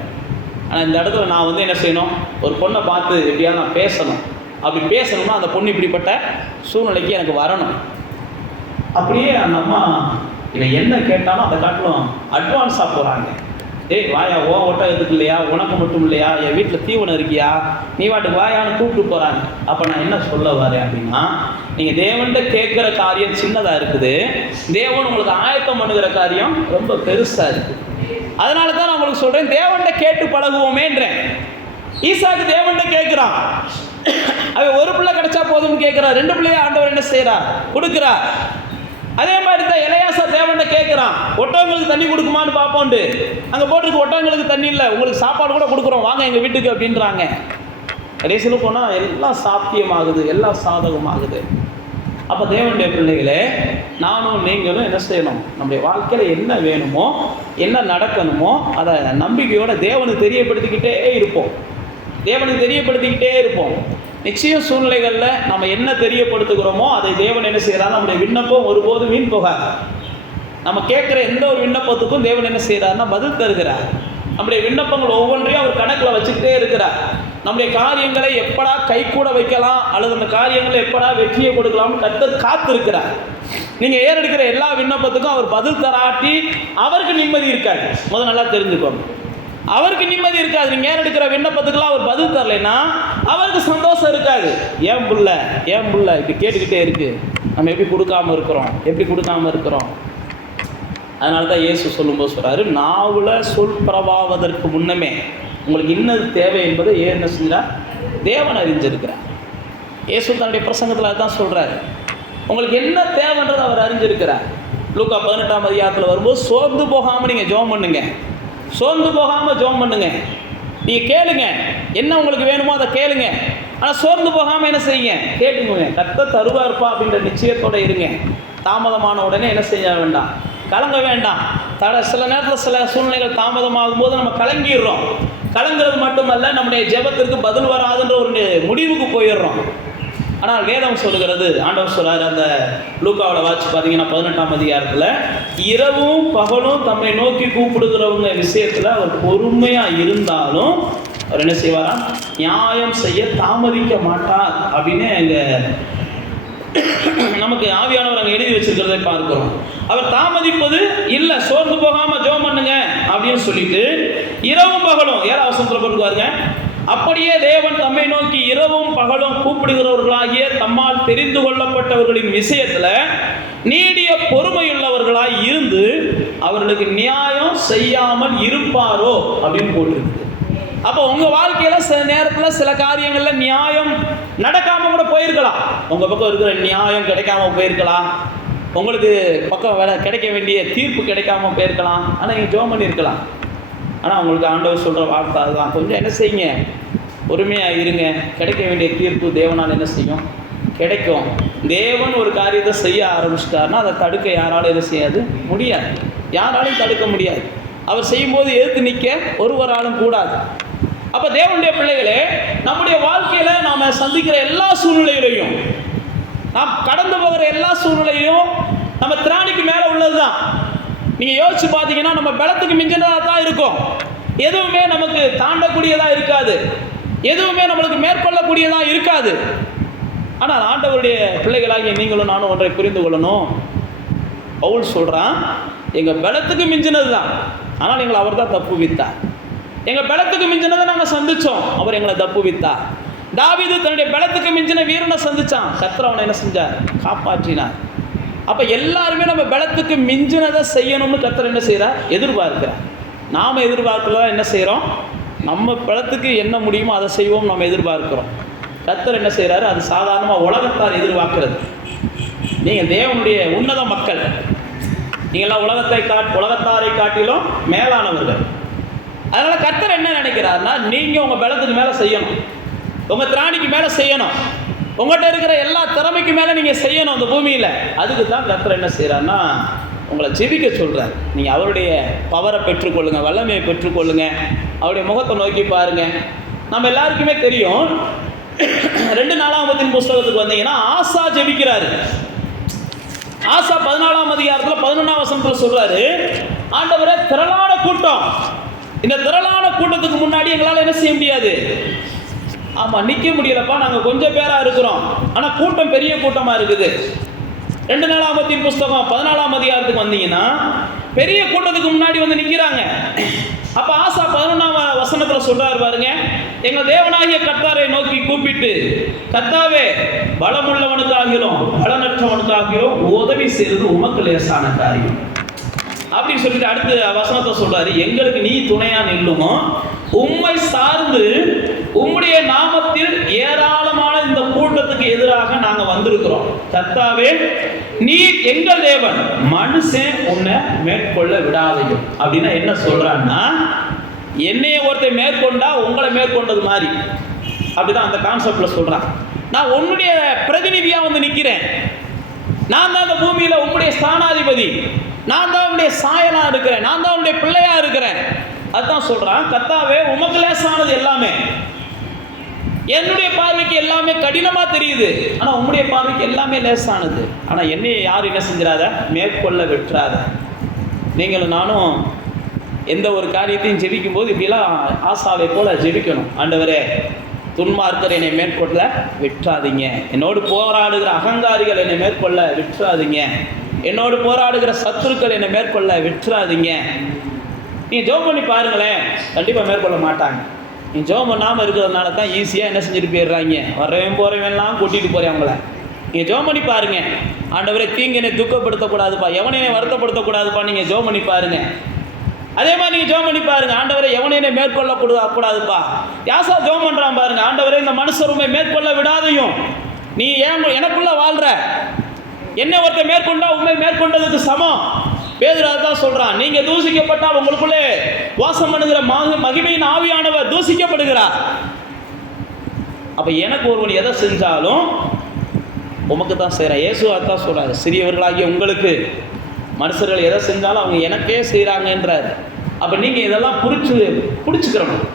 ஆனால் இந்த இடத்துல நான் வந்து என்ன செய்யணும், ஒரு பொண்ணை பார்த்து எப்படியாவது நான் பேசணும். அப்படி பேசணும்னா அந்த பொண்ணு இப்படிப்பட்ட சூழ்நிலைக்கு எனக்கு வரணும். அப்படியே அந்த அம்மா இல்லை என்ன கேட்டாலும் அதை காட்டிலும் அட்வான்ஸாக போகிறாங்க. வாயா, ஓ ஒட்டகத்துக்கு இல்லையா, உனக்கு மட்டும் இல்லையா, என் வீட்டில் தீவனம் இருக்கியா, நீ வாட்டுக்கு வாயான்னு கூப்பிட்டு போகிறாங்க. அப்போ நான் என்ன சொல்ல வரேன் அப்படின்னா, நீங்கள் தேவன்கிட்ட கேட்குற காரியம் சின்னதாக இருக்குது, தேவன் உங்களுக்கு ஆயத்தம் பண்ணுகிற காரியம் ரொம்ப பெருசாக இருக்குது. அதனால தான் நான் உங்களுக்கு சொல்கிறேன், தேவன்கிட்ட கேட்டு பழகுவோமேன்றேன். ஈசாக்கு தேவன்கிட்ட கேட்குறான், அவன் ஒரு பிள்ளை கிடைச்சா போதும்னு கேட்குறான். 2 பிள்ளைய ஆண்டவர் என்ன செய்கிறார், கொடுக்குறார். அதே மாதிரி தான் எலெயாசார் தேவன்கிட்ட கேட்குறான், ஒட்டகங்களுக்கு தண்ணி கொடுக்குமான்னு பார்ப்போண்டு. அங்கே போட்டிருக்கு ஒட்டகங்களுக்கு தண்ணி இல்லை, உங்களுக்கு சாப்பாடு கூட கொடுக்குறோம், வாங்க எங்கள் வீட்டுக்கு அப்படின்றாங்க. கடைசியில் போனால் எல்லாம் சாத்தியமாகுது, எல்லாம் சாதகமாகுது. அப்போ தேவனுடைய பிள்ளைகளே, நானும் நீங்களும் என்ன செய்யணும், நம்முடைய வாழ்க்கையில் என்ன வேணுமோ, என்ன நடக்கணுமோ அதை நம்பிக்கையோட தேவனுக்கு தெரியப்படுத்திக்கிட்டே இருப்போம். தேவனுக்கு தெரியப்படுத்திக்கிட்டே இருப்போம். நிச்சயம் சூழ்நிலைகளில் நம்ம என்ன தெரியப்படுத்துகிறோமோ அதை தேவன் என்ன செய்கிறார், நம்முடைய விண்ணப்பம் ஒருபோதும் வீண் போகாது. நம்ம கேட்குற எந்த ஒரு விண்ணப்பத்துக்கும் தேவன் என்ன செய்கிறார்னா பதில் தருகிறார். நம்முடைய விண்ணப்பங்கள் ஒவ்வொன்றையும் அவர் கணக்கில் வச்சுக்கிட்டே இருக்கிறார். நம்முடைய காரியங்களை எப்படா கை கூட வைக்கலாம் அல்லது அந்த காரியங்களை எப்படா வெற்றியை கொடுக்கலாம்னு கர்த்தர் காத்திருக்கிறார். நீங்கள் ஏறெடுக்கிற எல்லா விண்ணப்பத்துக்கும் அவர் பதில் தராட்டி அவருக்கு நிம்மதி இருக்காது. முதல் நல்லா தெரிஞ்சுக்கோங்க, அவருக்கு நிம்மதி இருக்காது. நீங்கள் ஏறெடுக்கிற விண்ணப்பத்துக்கெல்லாம் அவர் பதில் தரலைன்னா அவருக்கு சந்தோஷம் இருக்காது. ஏன் புள்ள இப்படி கேட்டுக்கிட்டே இருக்கு, நம்ம எப்படி கொடுக்காம இருக்கிறோம். அதனால தான் இயேசு சொல்லும்போது சொல்கிறாரு, நாவில் சொல் பிரவாவதற்கு முன்னமே உங்களுக்கு இன்னது தேவை என்பதை என்ன செஞ்சார், தேவன் அறிஞ்சிருக்கிறார். இயேசு தன்னுடைய பிரசங்கத்தில் அதுதான் சொல்கிறாரு, உங்களுக்கு என்ன தேவைன்றது அவர் அறிஞ்சிருக்கிறார். லூக்கா 18ஆம் அதிகாரத்தில் வரும்போது சோர்ந்து போகாமல் நீங்கள் ஜெபம் பண்ணுங்க, சோர்ந்து போகாமல் ஜெபம் பண்ணுங்க. நீங்கள் கேளுங்க, என்ன உங்களுக்கு வேணுமோ அதை கேளுங்க. ஆனால் சோர்ந்து போகாமல் என்ன செய்யுங்க, கேட்டுங்க. கர்த்தர் தருவார்ப்பா அப்படின்ற நிச்சயத்தோடு இருங்க. தாமதமான உடனே என்ன செய்ய வேண்டாம், கலங்க வேண்டாம். சில நேரத்தில் சில சூழ்நிலைகள் தாமதமாகும் போது நம்ம கலங்குறது மட்டுமல்ல, நம்முடைய ஜெபத்திற்கு பதில் வராதுன்ற ஒரு முடிவுக்கு போயிடுறோம். ஆனால் வேதம் சொல்லுகிறது, ஆண்டவர் சொல்றாரு அந்த லூக்காவில் வாட்சி பார்த்தீங்கன்னா 18ஆம் அதிகாரத்தில், இரவும் பகலும் தம்மை நோக்கி கூப்பிடுகிறவங்க விஷயத்தில் அவர் பொறுமையாக இருந்தாலும் அவர் என்ன செய்வாரா, நியாயம் செய்ய தாமதிக்க மாட்டார் அப்படின்னு அங்கே நமக்கு ஆவியானவர் அங்கே எழுதி வச்சிருக்கிறதை பார்க்கிறோம். அவர் தாமதிப்பது இல்லை, சோர்ந்து போகாம ஜெபம் பண்ணுங்க அப்படின்னு சொல்லிட்டு இரவும் பகலும் 7ஆம் வசனத்தில் பாருங்க, அப்படியே தேவன் தம்மை நோக்கி இரவும் பகலும் கூப்பிடுகிறவர்களாகிய தம்மால் தெரிந்து கொள்ளப்பட்டவர்களின் விஷயத்துல நீடிய பொறுமையுள்ளவர்களாய் இருந்து அவர்களுக்கு நியாயம் செய்யாமல் இருப்பாரோ அப்படின்னு போட்டிருக்கு. அப்போ உங்க வாழ்க்கையில சில நேரத்துல சில காரியங்கள்ல நியாயம் நடக்காம கூட போயிருக்கலாம். உங்க பக்கம் இருக்கிற நியாயம் கிடைக்காம போயிருக்கலாம், உங்களுக்கு பக்கம் கிடைக்க வேண்டிய தீர்ப்பு கிடைக்காம போயிருக்கலாம். ஆனா நீங்க ஜெபம் பண்ணியிருக்கலாம். ஆனால் உங்களுக்கு ஆண்டவர் சொல்கிற வார்த்தை அதுதான், கொஞ்சம் என்ன செய்யுங்க, பொறுமையாக இருங்க, கிடைக்க வேண்டிய தீர்ப்பு தேவனால் என்ன செய்யும், கிடைக்கும். தேவன் ஒரு காரியத்தை செய்ய ஆரம்பிச்சிட்டாருன்னா அதை தடுக்க யாராலும் என்ன செய்யாது, முடியாது, யாராலையும் தடுக்க முடியாது. அவர் செய்யும்போது எதிர்த்து நிற்க ஒருவராலும் கூடாது. அப்போ தேவனுடைய பிள்ளைகளே, நம்முடைய வாழ்க்கையில் நாம் சந்திக்கிற எல்லா சூழ்நிலையிலையும், நாம் கடந்து போகிற எல்லா சூழ்நிலையும் நம்ம திராணிக்கு மேலே உள்ளது தான். நீங்கள் யோசிச்சு பார்த்தீங்கன்னா நம்ம பலத்துக்கு மிஞ்சினதாக தான் இருக்கும். எதுவுமே நமக்கு தாண்டக்கூடியதாக இருக்காது, எதுவுமே நம்மளுக்கு மேற்கொள்ளக்கூடியதாக இருக்காது. ஆனால் ஆண்டவருடைய பிள்ளைகளாகிய நீங்களும் நானும் ஒன்றை புரிந்து கொள்ளணும். பவுல் சொல்கிறான், எங்கள் பலத்துக்கு மிஞ்சினது தான், ஆனால் எங்களை அவர் தான் தப்புவித்தார். எங்கள் பலத்துக்கு மிஞ்சினதை நாங்கள் சந்தித்தோம், அவர் எங்களை தப்புவித்தார். தாவீது தன்னுடைய பலத்துக்கு மிஞ்சின வீரனை சந்தித்தான், கர்த்தர் அவனை என்ன செஞ்சார், காப்பாற்றினார். அப்போ எல்லாருமே நம்ம பலத்துக்கு மிஞ்சினதை செய்யணும்னு கர்த்தர் என்ன செய்கிறார், எதிர்பார்க்கிறார். நாம் எதிர்பார்க்கலாம் என்ன செய்கிறோம், நம்ம பலத்துக்கு என்ன முடியுமோ அதை செய்வோம் நம்ம எதிர்பார்க்கிறோம். கர்த்தர் என்ன செய்கிறாரு, அது சாதாரணமாக உலகத்தார் எதிர்பார்க்கிறது. நீங்கள் தேவனுடைய உன்னத மக்கள், நீங்கள்லாம் உலகத்தாரை காட்டிலும் மேலானவர்கள். அதனால் கர்த்தர் என்ன நினைக்கிறாருன்னா, நீங்கள் உங்கள் பலத்துக்கு மேலே செய்யணும், உங்கள் திராணிக்கு மேலே செய்யணும், உங்கள்கிட்ட இருக்கிற எல்லா திறமைக்கு மேலே நீங்கள் செய்யணும் அந்த பூமியில். அதுக்கு தான் கர்த்தர் என்ன செய்கிறாருன்னா உங்களை ஜெபிக்க சொல்கிறார். நீங்கள் அவருடைய பவரை பெற்றுக்கொள்ளுங்கள், வல்லமையை பெற்றுக்கொள்ளுங்கள், அவருடைய முகத்தை நோக்கி பாருங்கள். நம்ம எல்லாருக்குமே தெரியும், 2 நாளாகமத்தின் புஸ்தகத்துக்கு வந்தீங்கன்னா ஆசா ஜெபிக்கிறாரு. ஆசா 14ஆம் அதிகாரத்தில் 11ஆம் வசனத்தில் சொல்கிறாரு, ஆண்டவரே திரளான கூட்டம், இந்த திரளான கூட்டத்துக்கு முன்னாடி எங்களால் என்ன செய்ய முடியாது, ஆமாம் நிற்க முடியலப்பா, நாங்கள் கொஞ்சம் பேராக இருக்கிறோம், ஆனால் கூட்டம் பெரிய கூட்டமாக இருக்குது. 2 நாளாகமத்தின் புஸ்தகம் 14ஆம் அதிகாரத்துக்கு வந்தீங்கன்னா பெரிய கூட்டத்துக்கு முன்னாடி வந்து நிற்கிறாங்க. அப்போ ஆசா 11ஆம் வசனத்தில் சொல்கிறாரு பாருங்க, எங்கள் தேவனாகிய கர்த்தாரை நோக்கி கூப்பிட்டு, கர்த்தாவே பலமுள்ளவனுக்காகிலும் பலனற்றவனுக்காகிலும் உதவி செய்வது உமக்கு லேசான காரியம் அப்படின்னு சொல்லிட்டு அடுத்து வசனத்தை சொல்றாரு, எங்களுக்கு நீ துணையா நில்லுமோ, உம்மை சார்ந்து உம்முடைய நாமத்தில் ஏராளமான இந்த கூட்டத்துக்கு எதிராக நாங்கள் வந்திருக்கிறோம். கர்த்தாவே நீ எங்கள் தேவன், மனுஷன் உன்னை மேற்கொள்ள விடாதையும். அப்படின்னா என்ன சொல்றான்னா, என்னைய ஒருத்தர் மேற்கொண்டா உங்களை மேற்கொண்டது மாதிரி, அப்படிதான் அந்த கான்செப்ட்ல சொல்றான். நான் உன்னுடைய பிரதிநிதியா வந்து நிற்கிறேன், நான் தான் இந்த பூமியில உம்முடைய ஸ்தானாதிபதி, நான் தான் உன்னுடைய சாயலா இருக்கிறேன், நான் தான் உன்னுடைய பிள்ளையா இருக்கிறேன். அதுதான் சொல்றான், கர்த்தாவே உமக்கு லேசானது எல்லாமே, என்னுடைய பார்வைக்கு எல்லாமே கடினமா தெரியுது, ஆனா உம்முடைய பார்வைக்கு எல்லாமே லேசானது. ஆனா என்னைய யாரும் என்ன செஞ்சிடாத, மேற்கொள்ள விட்டுறாத. நீங்களும் நானும் எந்த ஒரு காரியத்தையும் ஜெபிக்கும் போது இப்படிலாம் ஆசாவை போல ஜெபிக்கணும். ஆண்டவரே துன்மார்க்கர் என்னை மேற்கொள்ள விட்டுறாதீங்க, என்னோடு போராடுகிற அகங்காரிகள் என்னை மேற்கொள்ள விட்டுறாதீங்க, என்னோடு போராடுகிற சத்துருக்கள் என்னை மேற்கொள்ள விட்டுறாதீங்க. நீங்கள் ஜெபம் பண்ணி பாருங்களேன், கண்டிப்பாக மேற்கொள்ள மாட்டாங்க. நீ ஜெபம் பண்ணாமல் இருக்கிறதுனால தான் ஈஸியாக என்ன செஞ்சுட்டு போயிடுறாங்க, வரவேன் போகிறவன்லாம் கூட்டிகிட்டு போகிறேன் அவங்கள. நீங்கள் ஜெபம் பண்ணி பாருங்க, ஆண்டவரே தீங்கு என்னை துக்கப்படுத்தக்கூடாதுப்பா, எவனையை வருத்தப்படுத்தக்கூடாதுப்பா, நீங்கள் ஜெபம் பண்ணி பாருங்க. அதே மாதிரி நீங்கள் ஜெபம் பண்ணி பாருங்க, ஆண்டவரை எவனையை மேற்கொள்ளக்கூடாதுப்பா. யாசா ஜெபம் பண்ணுறான் பாருங்க, ஆண்டவரை இந்த மனுஷர் உண்மை மேற்கொள்ள விடாதையும், நீ ஏன் எனக்குள்ள வாழ்ற, என்ன ஒருத்தர் மேற்கொண்டா உண்மை மேற்கொண்டதுக்கு சமம். பேதுரு தான் சொல்றான், நீங்க தூசிக்கப்பட்டால் உங்களுக்குள்ளே வாசம் பண்ணுகிற மகிமையின் ஆவியானவர் தூசிக்கப்படுகிறார். அப்ப எனக்கு ஒருவன் எதை செஞ்சாலும் உமக்கு தான் செய்யற. இயேசுவா தான் சொல்றாரு, சிறியவர்களாகிய உங்களுக்கு மனுஷர்கள் எதை செஞ்சாலும் அவங்க எனக்கே செய்கிறாங்கன்றார். அப்போ நீங்கள் இதெல்லாம் பிடிச்சிக்கிறணும்.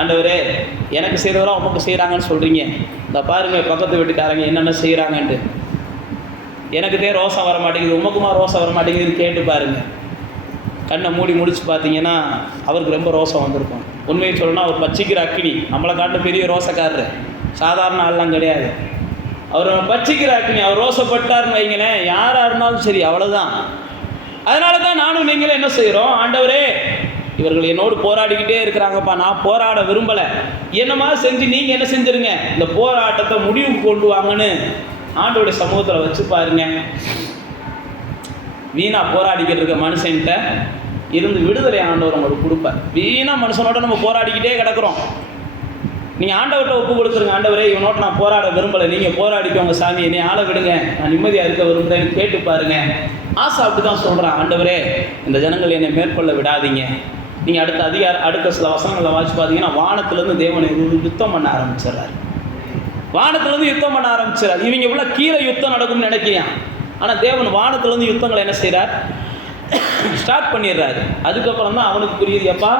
ஆண்டவரே எனக்கு செய்கிறதெல்லாம் உமக்கு செய்கிறாங்கன்னு சொல்கிறீங்க, இந்த பாருங்க பக்கத்து வீட்டுக்காரங்க என்னென்ன செய்கிறாங்கன்ட்டு. எனக்குதே ரோசம் வர மாட்டேங்குது, உமக்குமா ரோசம் வர மாட்டேங்குதுன்னு கேட்டு பாருங்க. கண்ணை மூடி முடிச்சு பார்த்தீங்கன்னா அவருக்கு ரொம்ப ரோசம் வந்திருக்கும். உண்மையை சொல்லணும்னா அவர் பச்சிக்கிற அக்கினி, நம்மளை காட்டு பெரிய ரோசக்காரரு, சாதாரண ஆள்லாம் கிடையாது. அவர் பச்சிக்கிற அக்கினி, அவர் ரோசப்பட்டார்னு வைங்களேன், யாராக இருந்தாலும் சரி அவ்வளோதான். அதனால தான் நானும் நீங்களும் என்ன செய்கிறோம், ஆண்டவரே இவர்கள் என்னோடு போராடிக்கிட்டே இருக்கிறாங்கப்பா, நான் போராட விரும்பலை, என்னமா செஞ்சு நீங்கள் என்ன செஞ்சுருங்க, இந்த போராட்டத்தை முடிவுக்கு கொண்டு வாங்கன்னு ஆண்டவருடைய சமூகத்தில் வச்சு பாருங்க. வீணாக போராடிக்கிட்டு இருக்க மனுஷன்கிட்ட இருந்து விடுதலை ஆண்டவர் உங்களுக்கு கொடுப்பார். வீணாக மனுஷனோட நம்ம போராடிக்கிட்டே கிடக்கிறோம். நீங்கள் ஆண்டவர்கிட்ட ஒப்பு கொடுத்துருங்க, ஆண்டவரே இவனோட நான் போராட விரும்பலை, நீங்கள் போராடிக்கோங்க சாமி, என்னை ஆளை விடுங்க, நான் நிம்மதியாக இருக்க விரும்புகிறேன்னு கேட்டு பாருங்க. ஆசை அப்படி தான் சொல்கிறான், ஆண்டவரே இந்த ஜனங்கள் என்னை மேற்கொள்ள விடாதீங்க. நீங்கள் அடுத்த சில வசனங்களை வாசி பார்த்தீங்கன்னா வானத்துலேருந்து தேவனை யுத்தம் பண்ண ஆரம்பிச்சிடறாரு. வானத்துலேருந்து யுத்தம் பண்ண ஆரம்பிச்சிடறாரு. இவங்க இவ்வளோ கீழே யுத்தம் நடக்கும்னு நினைக்கிறான், ஆனால் தேவன் வானத்துலேருந்து யுத்தங்களை என்ன செய்கிறார், ஸ்டார்ட் பண்ணிடுறாரு. அதுக்கப்புறம் தான் அவனுக்கு புரியுது, எப்பா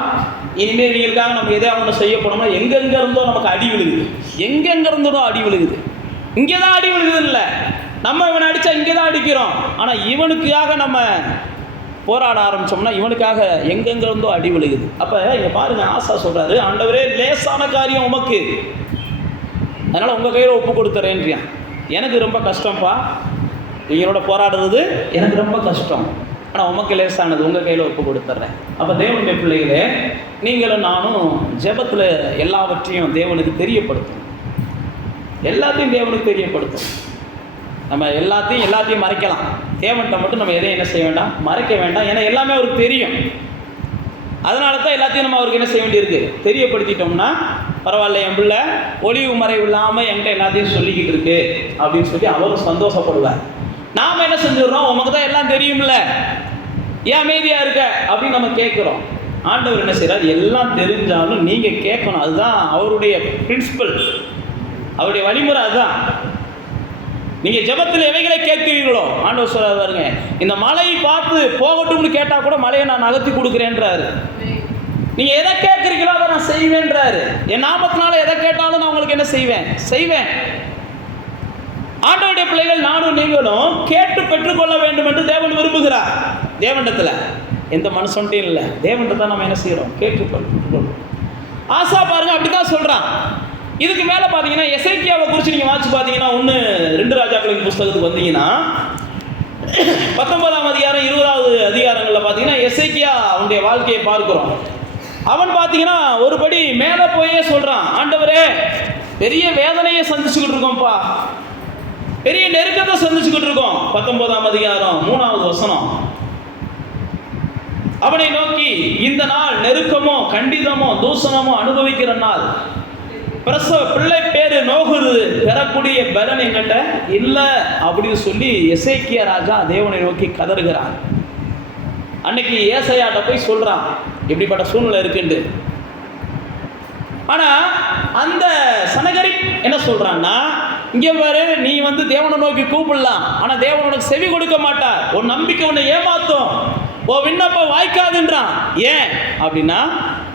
இனிமேல் இவங்களுக்காக நம்ம எதாவது ஒன்று செய்ய போனோம்னா எங்கெங்கே இருந்தோ நமக்கு அடி விழுகுது, எங்கெங்கே இருந்தோ அடி விழுகுது. இங்கே தான் அடி விழுகுது இல்லை, நம்ம இவனை அடித்தா இங்கே தான் அடிக்கிறோம். ஆனால் இவனுக்காக நம்ம போராட ஆரம்பித்தோம்னா இவனுக்காக எங்கெங்கே இருந்தோ அடி விழுகுது. அப்போ இங்கே பாருங்கள், ஆசா சொல்கிறாரு, ஆண்டவரே லேசான காரியம் உமக்கு, அதனால் உங்கள் கையில் ஒப்பு கொடுத்துறேன்றியான். எனக்கு ரொம்ப கஷ்டம்ப்பா, இவங்களோட போராடுறது எனக்கு ரொம்ப கஷ்டம், ஆனால் உமக்கு லேசானது, உங்கள் கையில் ஒப்பு கொடுத்துட்றேன். அப்போ தேவனுடைய பிள்ளைகளே, நீங்களும் நானும் ஜெபத்தில் எல்லாவற்றையும் தேவனுக்கு தெரியப்படுத்தும், எல்லாத்தையும் தேவனுக்கு தெரியப்படுத்தும். நம்ம எல்லாத்தையும் மறைக்கலாம், தேவன்கிட்ட மட்டும் நம்ம எதையும் என்ன செய்ய வேண்டாம், மறைக்க வேண்டாம். ஏன்னா எல்லாமே அவருக்கு தெரியும். அதனால தான் எல்லாத்தையும் நம்ம அவருக்கு என்ன செய்ய வேண்டியிருக்கு, தெரியப்படுத்திட்டோம்னா பரவாயில்ல, என் பிள்ளை ஒளிவு மறைவு இல்லாமல் என்கிட்ட எல்லாத்தையும் சொல்லிக்கிட்டு இருக்கு அப்படின்னு சொல்லி அவரும் சந்தோஷப்படுவார். நாம் என்ன செஞ்சிடறோம், உமக்கு தான் எல்லாம் தெரியும்ல, ஏன் அமைதியாக இருக்க அப்படின்னு நம்ம கேட்குறோம். ஆண்டவர் என்ன செய்கிறார், எல்லாம் தெரிஞ்சாலும் நீங்கள் கேட்கணும். அதுதான் அவருடைய பிரின்சிபல், அவருடைய வழிமுறை. அதுதான் நீங்கள் ஜெபத்தில் எவைகளை கேட்கிறீர்களோ ஆண்டவர் சொல்றாரு பாருங்க, இந்த மலையை பார்த்து போகட்டும்னு கேட்டால் கூட மலையை நான் நகர்த்தி கொடுக்குறேன்றாரு. நீங்கள் எதை கேட்குறீங்களோ அதை நான் செய்வேன்றாரு. என் நாமத்தினால எதை கேட்டாலும் நான் உங்களுக்கு என்ன செய்வேன். ஆண்டவருடைய பிள்ளைகள் நானும் நீங்களும் கேட்டு பெற்றுக்கொள்ள வேண்டும் என்று தேவன் விரும்புகிறார். தேவனிடத்தில் எந்த மனுஷன்ட்டையும் இல்லை, தேவன்கிட்ட தான் நம்ம என்ன செய்கிறோம், கேட்டுக்கொள்ளும். ஆசா பாருங்க அப்படிதான் சொல்கிறான். இதுக்கு மேலே பார்த்தீங்கன்னா எசேக்கியாவை குறித்து நீங்கள் வாட்சி பார்த்தீங்கன்னா 1-2 ராஜாக்களின் புஸ்தகத்துக்கு வந்தீங்கன்னா 19ஆம் அதிகாரம் 20வது அதிகாரங்களில் பார்த்தீங்கன்னா எசேக்கியா அவனுடைய வாழ்க்கையை பார்க்குறோம். அவன் பார்த்தீங்கன்னா ஒருபடி மேலே போயே சொல்கிறான், ஆண்டவரே பெரிய வேதனையை சந்திச்சுக்கிட்டு இருக்கோம்ப்பா, பெரிய நெருக்கத்தை சந்திச்சுக்கிட்டு இருக்கோம். 19ஆம் அதிகாரம் 3வது வசனம், அவனை நோக்கி இந்த நாள் நெருக்கமோ கண்டிதமோ தூஷணமோ அனுபவிக்கிற நாள், பிரசவ பிள்ளை பேரு நோகுது, பெறக்கூடிய பலன் என்கிட்ட இல்லை அப்படின்னு சொல்லி எசேக்கியா ராஜா தேவனை நோக்கி கதறுகிறான். அன்னைக்கு ஏசாயாட்ட போய் சொல்றான் இப்படிப்பட்ட சூழ்நிலை இருக்குண்டு. ஆனா அந்த சனகரிப் என்ன சொல்றான்னா, இங்கே பாரு, நீ தேவனை நோக்கி கூப்பிடலாம், ஆனா தேவன் உனக்கு செவி கொடுக்க மாட்டார், உன் நம்பிக்கை உன்னை ஏமாத்தும், ஓ விண்ணப்பம் வாய்க்காதுன்றான். ஏன் அப்படின்னா,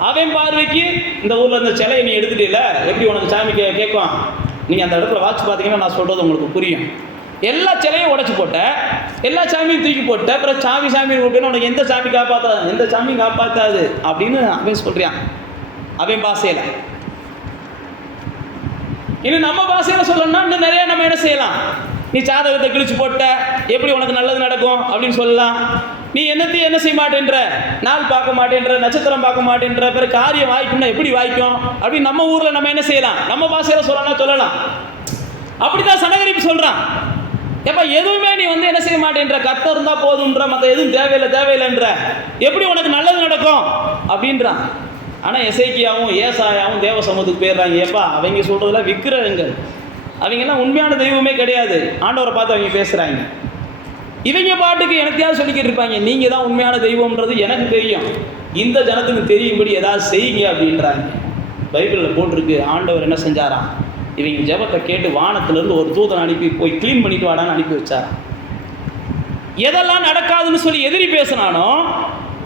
அவன் பார்வைக்கு இந்த ஊர்ல இந்த சிலையை நீ எடுத்துட்டீல, எப்படி உனக்கு சாமி கேட்கும். நீங்க அந்த இடத்துல வாட்சி பார்த்தீங்கன்னா நான் சொல்றது உங்களுக்கு புரியும். எல்லா சிலையும் உடைச்சு போட்ட, எல்லா சாமியும் தூக்கி போட்ட, அப்புறம் சாமி கூப்பிட்டு உனக்கு எந்த சாமி காப்பாற்றாது, எந்த சாமியும் காப்பாற்றாது அப்படின்னு அவன் சொல்றான், அவன் பாசையில. இன்னும் நம்ம பாசையில சொல்லணும்னா இன்னும் நிறைய நம்ம என்ன செய்யலாம், நீ சாதகத்தை கிழிச்சு போட்ட எப்படி உனக்கு நல்லது நடக்கும் அப்படின்னு சொல்லலாம். நீ என்னத்தையும் என்ன செய்ய மாட்டேன்ற, நாள் பார்க்க மாட்டேன்ற, நட்சத்திரம் பார்க்க மாட்டேன்ற, பிறகு காரியம் வாய்க்கும்னா எப்படி வாய்க்கும் அப்படின்னு நம்ம ஊரில் நம்ம என்ன செய்யலாம், நம்ம பாசையில் சொல்லலாம். அப்படிதான் சனகரிப்பு சொல்கிறான். எப்போ எதுவுமே நீ என்ன செய்ய மாட்டேன்ற, கர்த்தர் இருந்தால் போதுன்ற, மற்ற எதுவும் தேவையில்லைன்ற, எப்படி உனக்கு நல்லது நடக்கும் அப்படின்றான். ஆனால் எசேக்கியாவும் ஏசாயாவும் தேவ சமூகத்துக்கு போயிடுறாங்க. ஏப்பா அவங்க சொல்கிறதுல விக்கிரகங்கள், அவங்கெல்லாம் உண்மையான தெய்வமே கிடையாது, ஆண்டவரை பார்த்து அவங்க பேசுகிறாங்க. இவங்க பாட்டுக்கு எனக்கையாவது சொல்லிக்கிட்டு இருப்பாங்க, நீங்கள் தான் உண்மையான தெய்வம்ன்றது எனக்கு தெரியும், இந்த ஜனத்துக்கு தெரியும்படி ஏதாவது செய்யுங்க அப்படின்றாங்க. பைபிளில் போட்டிருக்கு, ஆண்டவர் என்ன செஞ்சாராம், இவங்க ஜெபத்தை கேட்டு வானத்திலேருந்து ஒரு தூதனை அனுப்பி போய் க்ளீன் பண்ணிட்டு வாடான்னு அனுப்பி வச்சாராம். எதெல்லாம் நடக்காதுன்னு சொல்லி எதிரி பேசினானோ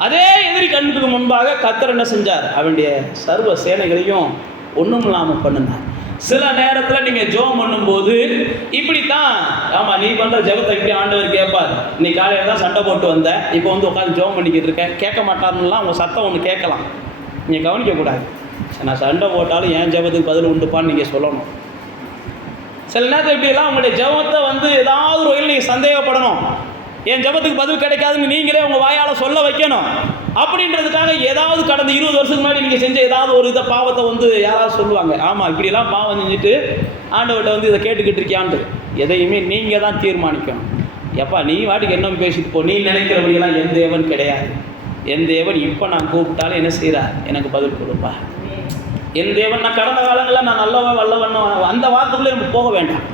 அதே எதிரி கண்ணுக்கு முன்பாக கர்த்தர் என்ன செஞ்சார்? அவனுடைய சர்வ சேனைகளையும் ஒன்றும் இல்லாமல் பண்ணினார். சில நேரத்தில் நீங்கள் ஜெபம் பண்ணும்போது இப்படித்தான், ஆமாம் நீ பண்ணுற ஜெபத்தை இப்படி ஆண்டவர் கேட்பார். நீ காலையில் தான் சண்டை போட்டு வந்த, இப்போ வந்து உட்காந்து ஜெபம் பண்ணிக்கிட்டு இருக்கேன், கேட்க மாட்டாருலாம் உங்கள் சத்தம் ஒன்று கேட்கலாம். நீங்கள் கவனிக்கக்கூடாது. நான் சண்டை போட்டாலும் என் ஜெபத்துக்கு பதில் உண்டுப்பான்னு நீங்கள் சொல்லணும். சில நேரத்தில் இப்படிலாம் உங்களுடைய ஜெபத்தை வந்து ஏதாவது ஒரு வகையில் நீங்கள் சந்தேகப்படணும். என் ஜெபத்துக்கு பதில் கிடைக்காதுன்னு நீங்களே உங்கள் வாயால் சொல்ல வைக்கணும். அப்படின்றதுக்காக ஏதாவது கடந்த 20 வருஷத்துக்கு முன்னாடி நீங்கள் செஞ்ச ஏதாவது ஒரு இதை பாவத்தை வந்து யாராவது சொல்லுவாங்க, ஆமாம் இப்படிலாம் பாவம் செஞ்சுட்டு ஆண்டவர்கிட்ட வந்து இதை கேட்டுக்கிட்டு இருக்கியான்ட்டு. எதையுமே நீங்கள் தான் தீர்மானிக்கணும். எப்பா நீ வாட்டுக்கு என்ன பேசிட்டு போ, நீ நினைக்கிறபடியெல்லாம் என் தேவன் கிடையாது. என் தேவன் இப்போ நான் கூப்பிட்டாலும் என்ன செய்கிறார்? எனக்கு பதில் கொடுப்பா. என் தேவன் நான் கடந்த காலங்களில் நான் நல்லவன் வல்லவன் அந்த வார்த்தைக்குள்ளே நம்ம போக வேண்டாம்.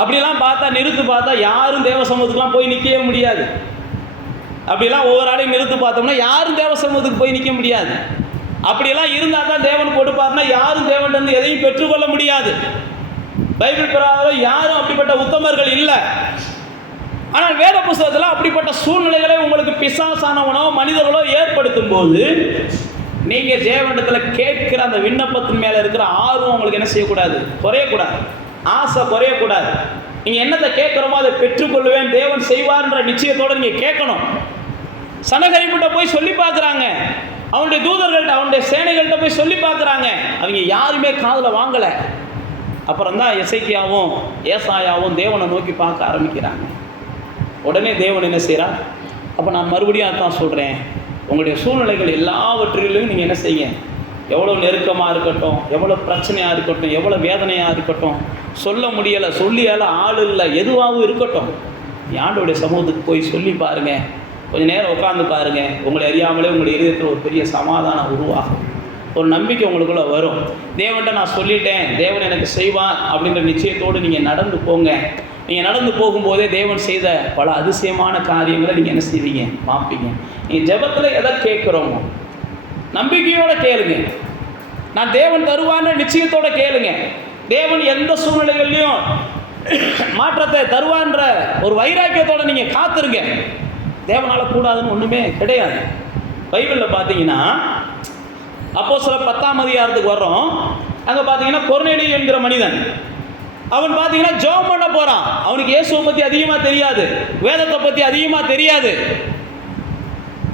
அப்படிலாம் பார்த்தா நிறுத்து பார்த்தா யாரும் தேவ சமூகத்துக்குலாம் போய் நிற்கவே முடியாது. அப்படிலாம் ஒவ்வொரு ஆளையும் நிறுத்து பார்த்தோம்னா யாரும் தேவ சமூகத்துக்கு போய் நிற்க முடியாது. அப்படியெல்லாம் இருந்தால் தான் தேவன் கொடுப்பார்னா யாரும் தேவன் எதையும் பெற்றுக்கொள்ள முடியாது. பைபிள் பிரகாரம் யாரும் அப்படிப்பட்ட உத்தமர்கள் இல்லை. ஆனால் வேத புத்தகத்தில் அப்படிப்பட்ட சூழ்நிலைகளை உங்களுக்கு பிசாசானவனோ மனிதர்களோ ஏற்படுத்தும் போது நீங்கள் தேவனிடத்தில் கேட்கிற அந்த விண்ணப்பத்தின் மேலே இருக்கிற ஆர்வம் உங்களுக்கு என்ன செய்யக்கூடாது? குறையக்கூடாது. ஆசை குறையக்கூடாது. நீங்கள் என்னத்தை கேட்குறோமோ அதை பெற்றுக்கொள்வேன், தேவன் செய்வார்ன்ற நிச்சயத்தோடு நீங்கள் கேட்கணும். சனகரிப்பிட்ட போய் சொல்லி பார்க்குறாங்க, அவனுடைய தூதர்கள்ட்ட அவனுடைய சேனைகள்கிட்ட போய் சொல்லி பார்க்குறாங்க, அவங்க யாருமே காதில் வாங்கலை. அப்புறம் தான் எசேக்கியாவும் ஏசாயாவும் தேவனை நோக்கி பார்க்க ஆரம்பிக்கிறாங்க. உடனே தேவன் என்ன செய்கிறார்? அப்போ நான் மறுபடியும் அதான் சொல்கிறேன், உங்களுடைய சூழ்நிலைகள் எல்லாவற்றிலும் நீங்கள் என்ன செய்யுங்க, எவ்வளோ நெருக்கமாக இருக்கட்டும், எவ்வளோ பிரச்சனையாக இருக்கட்டும், எவ்வளோ வேதனையாக இருக்கட்டும், சொல்ல முடியலை, சொல்லியால் ஆள் இல்லை, எதுவாகவும் இருக்கட்டும், ஆண்டவருடைய சமூகத்துக்கு போய் சொல்லி பாருங்கள். கொஞ்சம் நேரம் உட்காந்து பாருங்கள். உங்களை அறியாமலே உங்களுடைய இதயத்தில் ஒரு பெரிய சமாதானம் உருவாகும். ஒரு நம்பிக்கை உங்களுக்குள்ளே வரும். தேவன்கிட்ட நான் சொல்லிட்டேன், தேவன் எனக்கு செய்வான் அப்படின்ற நிச்சயத்தோடு நீங்கள் நடந்து போங்க. நீங்கள் நடந்து போகும்போதே தேவன் செய்த பல அதிசயமான காரியங்களை நீங்கள் என்ன செய்வீங்க? பார்ப்பீங்க. நீங்கள் ஜெபத்தில் எதை கேட்குறோமோ நம்பிக்கையோடு கேளுங்க. நான் தேவன் தருவான்ற நிச்சயத்தோடு கேளுங்க. தேவன் எந்த சூழ்நிலைகள்லையும் மாற்றத்தை தருவான்ற ஒரு வைராக்கியத்தோடு நீங்கள் காத்துருங்க. தேவனால் கூடாதுன்னு ஒன்றுமே கிடையாது. பைபிளில் பார்த்தீங்கன்னா அப்போஸ்தலர் 10ஆம் அதிகாரத்துக்கு வர்றோம். அங்கே பார்த்தீங்கன்னா கொர்நேலியு என்கிற மனிதன், அவன் பார்த்தீங்கன்னா ஜெபம் பண்ண போகிறான். அவனுக்கு இயேசுவை பற்றி அதிகமாக தெரியாது, வேதத்தை பற்றி அதிகமாக தெரியாது.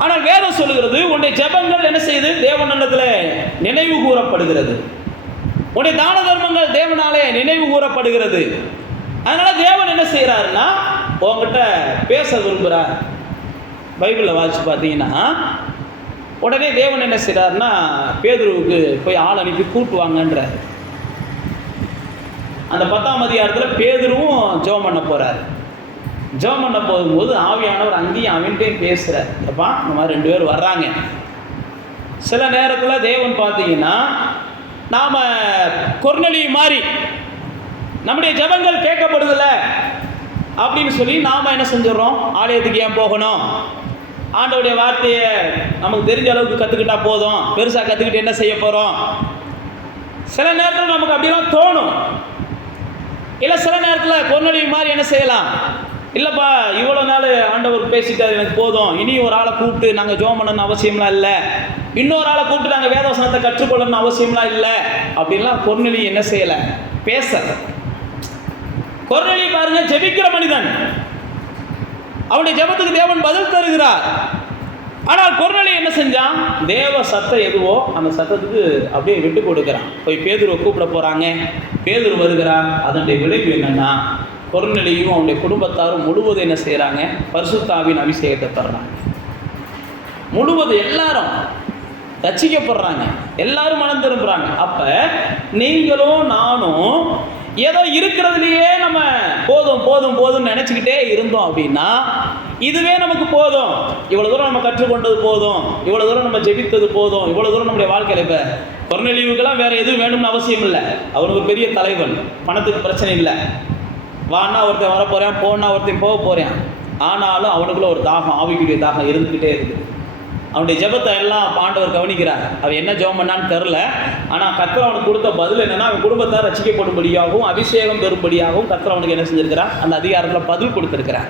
ஆனால் வேதம் சொல்லுகிறது, உன்னுடைய ஜெபங்கள் என்ன செய்யுது? தேவனிடத்தில் நினைவு கூறப்படுகிறது. உன்னுடைய தான தர்மங்கள் தேவனாலே நினைவு கூறப்படுகிறது. அதனால தேவன் என்ன செய்கிறாருன்னா உங்ககிட்ட பேச விரும்புகிறார். பைபிளில் வாசிச்சு பார்த்தீங்கன்னா உடனே தேவன் என்ன செய்கிறாருன்னா பேதுருவுக்கு போய் ஆள் அனுப்பி கூட்டுவாங்கன்றார். அந்த 10ஆம் அதிகாரத்தில் பேதுருவும் ஜெபம் பண்ண போகிறார். ஜெபம் பண்ண போகும்போது ஆவியானவர் அங்கேயும் அவன்கிட்டையும் பேசுகிறார். அப்பா இந்த மாதிரி 2 பேர் வர்றாங்க. சில நேரத்தில் தேவன் பார்த்தீங்கன்னா நாம் கொர்நேலியு மாதிரி நம்முடைய ஜெபங்கள் கேட்கப்படுதில்ல அப்படின்னு சொல்லி நாம் என்ன செஞ்சிடறோம்? ஆலயத்துக்கு ஏன் போகணும்? ஆண்டவருடைய வார்த்தையை நமக்கு தெரிஞ்ச அளவுக்கு கற்றுக்கிட்டா போதும், பெருசாக கற்றுக்கிட்டு என்ன செய்ய போகிறோம்? சில நேரத்தில் நமக்கு அப்படிலாம் தோணும். இல்லை சில நேரத்தில் கொர்நேலியு மாதிரி என்ன செய்யலாம்? இல்லைப்பா இவ்வளோ நாள் ஆண்டவர் பேசிட்டார், எனக்கு போதும், இனி ஒரு ஆளை கூப்பிட்டு நாங்கள் ஜெபம் பண்ணணும்னு அவசியம்லாம் இல்லை, இன்னொரு ஆளை கூப்பிட்டு நாங்கள் வேதவசனத்தை கற்றுக்கொள்ளணும்னு அவசியம்லாம் இல்லை அப்படின்லாம் கொர்நேலியு என்ன செய்யலை? பேச. கொர்நேலியு பாருங்க ஜெபிக்கிற மனிதன், அவனுடைய ஜெபத்துக்கு தேவன் பதில் தருகிறார். ஆனால் கொர்நேலியு என்ன செஞ்சான்? தேவ சத்தம் எதுவோ அந்த சத்தத்துக்கு அப்படியே விட்டு கொடுக்குறான். போய் பேதுருவை கூப்பிட போகிறாங்க, பேதுரு வருகிறான். அதனுடைய விளைவு என்னென்னா கொர்நேலியும் அவனுடைய குடும்பத்தாரும் முழுவதும் என்ன செய்கிறாங்க? பரிசுத்த ஆவியின் அபிஷேகத்தை தர்றாங்க. முழுவதும் எல்லாரும் ரட்சிக்கப்படுறாங்க, எல்லாரும் மனம் திரும்புகிறாங்க. அப்போ நீங்களும் நானும் ஏதோ இருக்கிறதுலையே நம்ம போதும் போதும் போதும்னு நினச்சிக்கிட்டே இருந்தோம் அப்படின்னா இதுவே நமக்கு போதும், இவ்வளோ தூரம் நம்ம கற்றுக்கொண்டது போதும், இவ்வளோ தூரம் நம்ம ஜெபித்தது போதும், இவ்வளோ தூரம் நம்முடைய வாழ்க்கையில். இப்போ கொர்நேலியுக்கெல்லாம் வேறு எதுவும் வேணும்னு அவசியம் இல்லை. அவனுக்கு ஒரு பெரிய தலைவன், பணத்துக்கு பிரச்சனை இல்லை. வான்னா ஒருத்தன் வர போகிறேன், போனா ஒருத்தன் போக போகிறேன். ஆனாலும் அவனுக்குள்ள ஒரு தாகம், ஆவிக்குரிய தாகம் இருந்துக்கிட்டே இருக்குது. அவனுடைய ஜெபத்தை எல்லாம் ஆண்டவர் கவனிக்கிறார். அவன் என்ன ஜெபம் பண்ணான்னு தெரில. ஆனால் கர்த்தர் அவனுக்கு கொடுத்த பதில் என்னென்னா அவன் குடும்பத்தார் ரட்சிக்கப்படும்படியாகவும் அபிஷேகம் பெறும்படியாகவும் கர்த்தர் அவனுக்கு என்ன செஞ்சிருக்கிறார்? அந்த அதிகாரத்தில் பதில் கொடுத்துருக்கிறார்.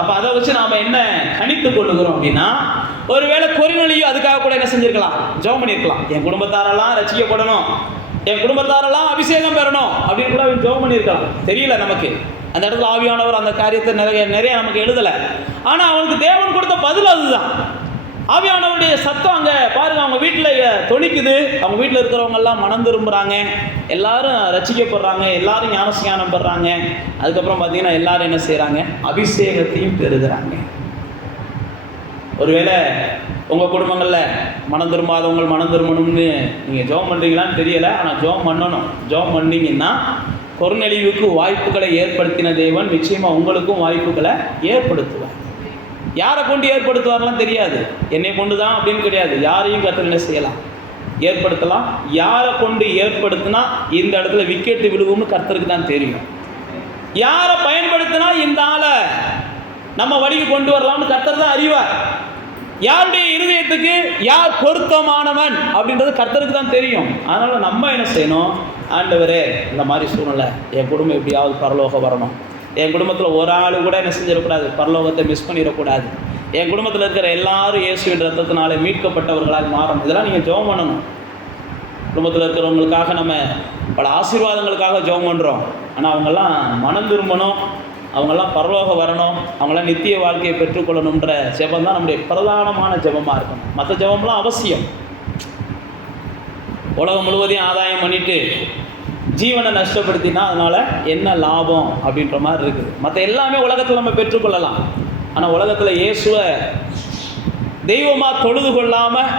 அப்போ அதை வச்சு நாம் என்ன கணித்து கொள்ளுகிறோம் அப்படின்னா, ஒருவேளை கொரிநலியும் அதுக்காக கூட என்ன செஞ்சிருக்கலாம், ஜெபம் பண்ணியிருக்கலாம். என் குடும்பத்தாரெல்லாம் ரட்சிக்கப்படணும், என் குடும்பத்தாரெல்லாம் அபிஷேகம் பெறணும் அப்படின்னு கூட அவன் ஜெபம் பண்ணியிருக்கலாம். தெரியல நமக்கு, அந்த இடத்துல ஆவியானவர் அந்த காரியத்தை நிறைய நமக்கு எழுதலை. ஆனால் அவனுக்கு தேவன் கொடுத்த பதில் அதுதான். ஆவியானவருடைய சத்தம் அங்கே பாருங்க, அவங்க வீட்டில் தொனிக்குது. அவங்க வீட்டில் இருக்கிறவங்க எல்லாம் மனம் திரும்புகிறாங்க, எல்லாரும் ரட்சிக்கப்படுறாங்க, எல்லாரும் ஞானஸ்நானம் பெறாங்க. அதுக்கப்புறம் பார்த்தீங்கன்னா எல்லாரும் என்ன செய்கிறாங்க, அபிஷேகத்தையும் பெறுகிறாங்க. ஒருவேளை உங்கள் குடும்பங்களில் மனம் திரும்பாதவங்க மனம் திரும்பணும்னு நீங்கள் ஜெபம் பண்ணுறீங்களான்னு தெரியலை. ஆனால் ஜெபம் பண்ணணும். ஜெபம் பண்ணிங்கன்னா கொர்நேலியுவுக்கு வாய்ப்புகளை ஏற்படுத்தின தேவன் நிச்சயமாக உங்களுக்கும் வாய்ப்புகளை ஏற்படுத்துவார். யாரை கொண்டு ஏற்படுத்துவார்லாம் தெரியாது, என்னை கொண்டு தான் அப்படின்னு கிடையாது. யாரையும் கர்த்தர் என்ன செய்யலாம், ஏற்படுத்தலாம். யாரை கொண்டு ஏற்படுத்தினா இந்த இடத்துல விக்கெட்டு விழுவும்னு கர்த்தருக்கு தான் தெரியும். யாரை பயன்படுத்தினா இந்த ஆளை நம்ம வழிக்கு கொண்டு வரலாம்னு கர்த்தர் தான் அறிவார். யாருடைய இருதயத்துக்கு யார் பொருத்தமானவன் அப்படின்றது கர்த்தருக்கு தான் தெரியும். அதனால் நம்ம என்ன செய்யணும், ஆண்டவரே இந்த மாதிரி சூழ்நிலை என் குடும்பம் எப்படியாவது பரலோகம் வரணும், என் குடும்பத்தில் ஒரு ஆள் கூட என்ன செஞ்சிடக்கூடாது, பரலோகத்தை மிஸ் பண்ணிடக்கூடாது, என் குடும்பத்தில் இருக்கிற எல்லாரும் இயேசுவின் ரத்தத்தினால மீட்கப்பட்டவர்களாக மாறணும். இதெல்லாம் நீங்கள் ஜெபம் பண்ணணும். குடும்பத்தில் இருக்கிறவங்களுக்காக நம்ம பல ஆசீர்வாதங்களுக்காக ஜெபம் பண்ணுறோம். ஆனால் அவங்கெல்லாம் மனம் திரும்பணும், அவங்கெல்லாம் பரலோகம் வரணும், அவங்களாம் நித்திய வாழ்க்கையை பெற்றுக்கொள்ளணுன்ற ஜெபம் தான் நம்முடைய பிரதானமான ஜெபமாக இருக்கணும். மற்ற ஜெபம்லாம் அவசியம். உலகம் முழுவதையும் ஆதாயம் பண்ணிட்டு ஜீவனை நஷ்டப்படுத்தினா அதனால் என்ன லாபம் அப்படின்ற மாதிரி இருக்குது. மற்ற எல்லாமே உலகத்தில் நம்ம பெற்றுக்கொள்ளலாம். ஆனால் உலகத்தில் இயேசுவை தெய்வமாக தொழுது கொள்ளாமல்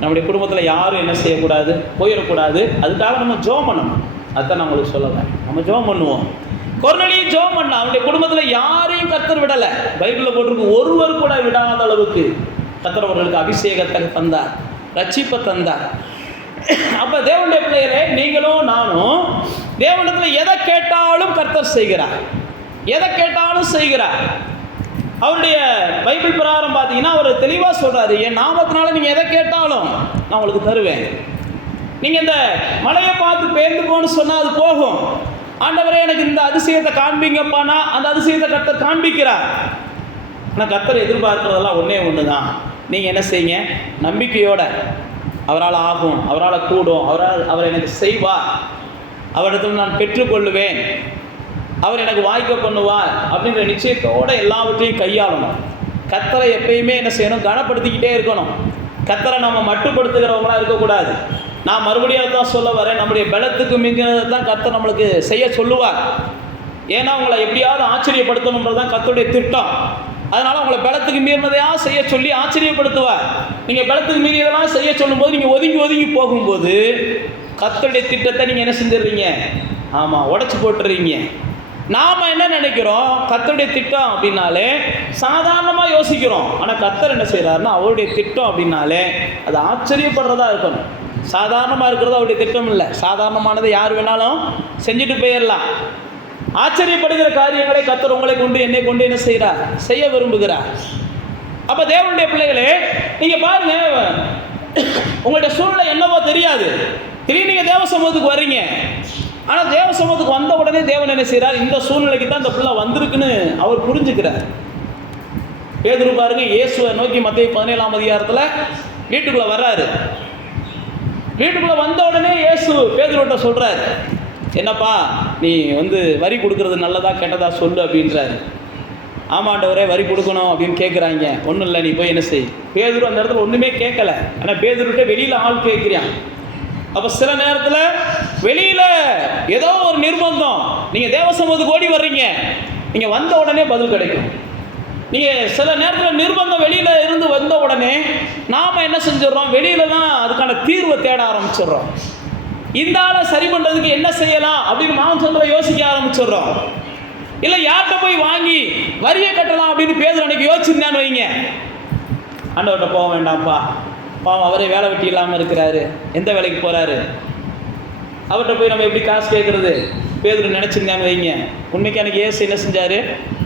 நம்முடைய குடும்பத்தில் யாரும் என்ன செய்யக்கூடாது, போயிடக்கூடாது. அதுக்காக நம்ம ஜெபம் பண்ணணும். அதுதான் நான் உங்களுக்கு சொல்லலை. நம்ம ஜெபம் பண்ணுவோம். கொர்நேலியும் ஜெபம் பண்ணா, அவனுடைய குடும்பத்தில் யாரையும் கர்த்தர் விடலை. பைபிளில் போட்டிருக்கு, ஒருவர் கூட விடாத அளவுக்கு கர்த்தர் அவர்களுக்கு அபிஷேகத்தை தந்தார், ரட்சிப்பை தந்தார். அப்போ தேவனுடைய பிள்ளைகளே, நீங்களும் நானும் தேவனிடத்தில் எதை கேட்டாலும் கர்த்தர் செய்கிறார், எதை கேட்டாலும் செய்கிறார். அவருடைய பைபிள் பிரகாரம் பார்த்தீங்கன்னா அவர் தெளிவாக சொல்கிறாரு, என் நாமத்தினால நீங்கள் எதை கேட்டாலும் நான் உங்களுக்கு தருவேன். நீங்கள் இந்த மலையை பார்த்து பேர்ந்து போன்னு சொன்னால் அது போகும். ஆண்டவரே எனக்கு இந்த அதிசயத்தை காண்பிங்கப்பானா அந்த அதிசயத்தை கர்த்தர் காண்பிக்கிறார். ஆனால் கர்த்தர் எதிர்பார்க்கிறதெல்லாம் ஒன்று தான். நீங்கள் என்ன செய்யுங்க, நம்பிக்கையோட அவரால் ஆகும், அவரால் கூடும், அவர் எனக்கு செய்வார், அவரிடத்தில் நான் பெற்றுக்கொள்ளுவேன், அவர் எனக்கு வாய்க்க பண்ணுவார் அப்படிங்கிற நிச்சயத்தோடு எல்லாவற்றையும் கையாளணும். கர்த்தரை எப்பயுமே என்ன செய்யணும், கனப்படுத்திக்கிட்டே இருக்கணும். கர்த்தரை நம்ம மட்டுப்படுத்துகிறவங்களாக இருக்கக்கூடாது. நான் மறுபடியும் தான் சொல்ல வரேன், நம்முடைய பலத்துக்கு மிஞ்சினதை தான் கர்த்தர் நம்மளுக்கு செய்ய சொல்லுவார். ஏன்னா உங்களை எப்படியாவது ஆச்சரியப்படுத்தணுன்றது தான் கர்த்தருடைய திட்டம். அதனால் உங்களை பலத்துக்கு மீறினதையாக செய்ய சொல்லி ஆச்சரியப்படுத்துவார். நீங்கள் பலத்துக்கு மீறியதெல்லாம் செய்ய சொல்லும்போது நீங்கள் ஒதுங்கி ஒதுங்கி போகும்போது கர்த்தருடைய திட்டத்தை நீங்கள் என்ன செஞ்சிடுறீங்க, ஆமாம், உடச்சி போட்டுறீங்க. நாம் என்ன நினைக்கிறோம், கர்த்தருடைய திட்டம் அப்படின்னாலே சாதாரணமாக யோசிக்கிறோம். ஆனால் கர்த்தர் என்ன செய்கிறாருன்னா அவருடைய திட்டம் அப்படின்னாலே அது ஆச்சரியப்படுறதா இருக்கணும். சாதாரணமாக இருக்கிறது அவருடைய திட்டம் இல்லை. சாதாரணமானதை யார் வேணாலும் செஞ்சுட்டு போயிடலாம். ஆச்சரியப்படுகிற காரியங்களை கர்த்தர் உங்களை கொண்டு என்னை கொண்டு என்ன செய்கிறார், செய்ய விரும்புகிறார். அப்போ தேவனுடைய பிள்ளைகளே, நீங்கள் பாருங்க, உங்களுடைய சூழ்நிலை என்னவோ தெரியாது, திடீர்னு நீங்கள் தேவ சமூகத்துக்கு வர்றீங்க. ஆனால் தேவ சமூகத்துக்கு வந்த உடனே தேவன் என்ன செய்கிறார், இந்த சூழ்நிலைக்கு தான் இந்த பிள்ளை வந்திருக்குன்னு அவர் புரிஞ்சுக்கிறார். பேதுரு பாருங்க, இயேசுவை நோக்கி மத்தேயு 17ஆம் அதிகாரத்தில் வீட்டுக்குள்ளே வர்றாரு. வீட்டுக்குள்ளே வந்த உடனே இயேசு பேதுருவிட்ட சொல்கிறார், என்னப்பா நீ வரி கொடுக்கறது நல்லதா கெட்டதா சொல்லு அப்படின்றாரு. ஆமாண்டவரே வரி கொடுக்கணும் அப்படின்னு கேட்குறாங்க. ஒன்றும் இல்லை, நீ போய் என்ன செய். பேதுரு அந்த இடத்துல ஒன்றுமே கேட்கல. ஆனால் பேதுருகிட்ட வெளியில் ஆள் கேட்குறான். அப்போ சில நேரத்தில் வெளியில் ஏதோ ஒரு நிர்பந்தம், நீங்கள் தேவ சமூகத்துக்கு ஓடி வர்றீங்க, நீங்கள் வந்த உடனே பதில் கிடைக்கும். நீங்கள் சில நேரத்தில் நிர்பந்தம் வெளியில் இருந்து வந்த உடனே நாம் என்ன செஞ்சிடறோம், வெளியிலலாம் அதுக்கான தீர்வை தேட ஆரம்பிச்சிடுறோம். இந்த ஆளை சரி பண்ணுறதுக்கு என்ன செய்யலாம் அப்படின்னு மாம்சத்தில் யோசிக்க ஆரம்பிச்சிடுறோம். இல்லை யார்கிட்ட போய் வாங்கி வரியை கட்டலாம் அப்படின்னு பேதுரு அன்னைக்கு யோசிச்சிருந்தான்னு வைங்க. ஆண்டவர்கிட்ட போக வேண்டாம்ப்பா, பாவம் அவரே வேலை வெட்டி இல்லாமல் இருக்கிறாரு, எந்த வேலைக்கு போகிறாரு, அவர்கிட்ட போய் நம்ம எப்படி காசு கேட்குறது பேதுரு நினச்சிருந்தான்னு வைங்க. உண்மைக்கு அன்றைக்கி ஏசு என்ன செஞ்சார்,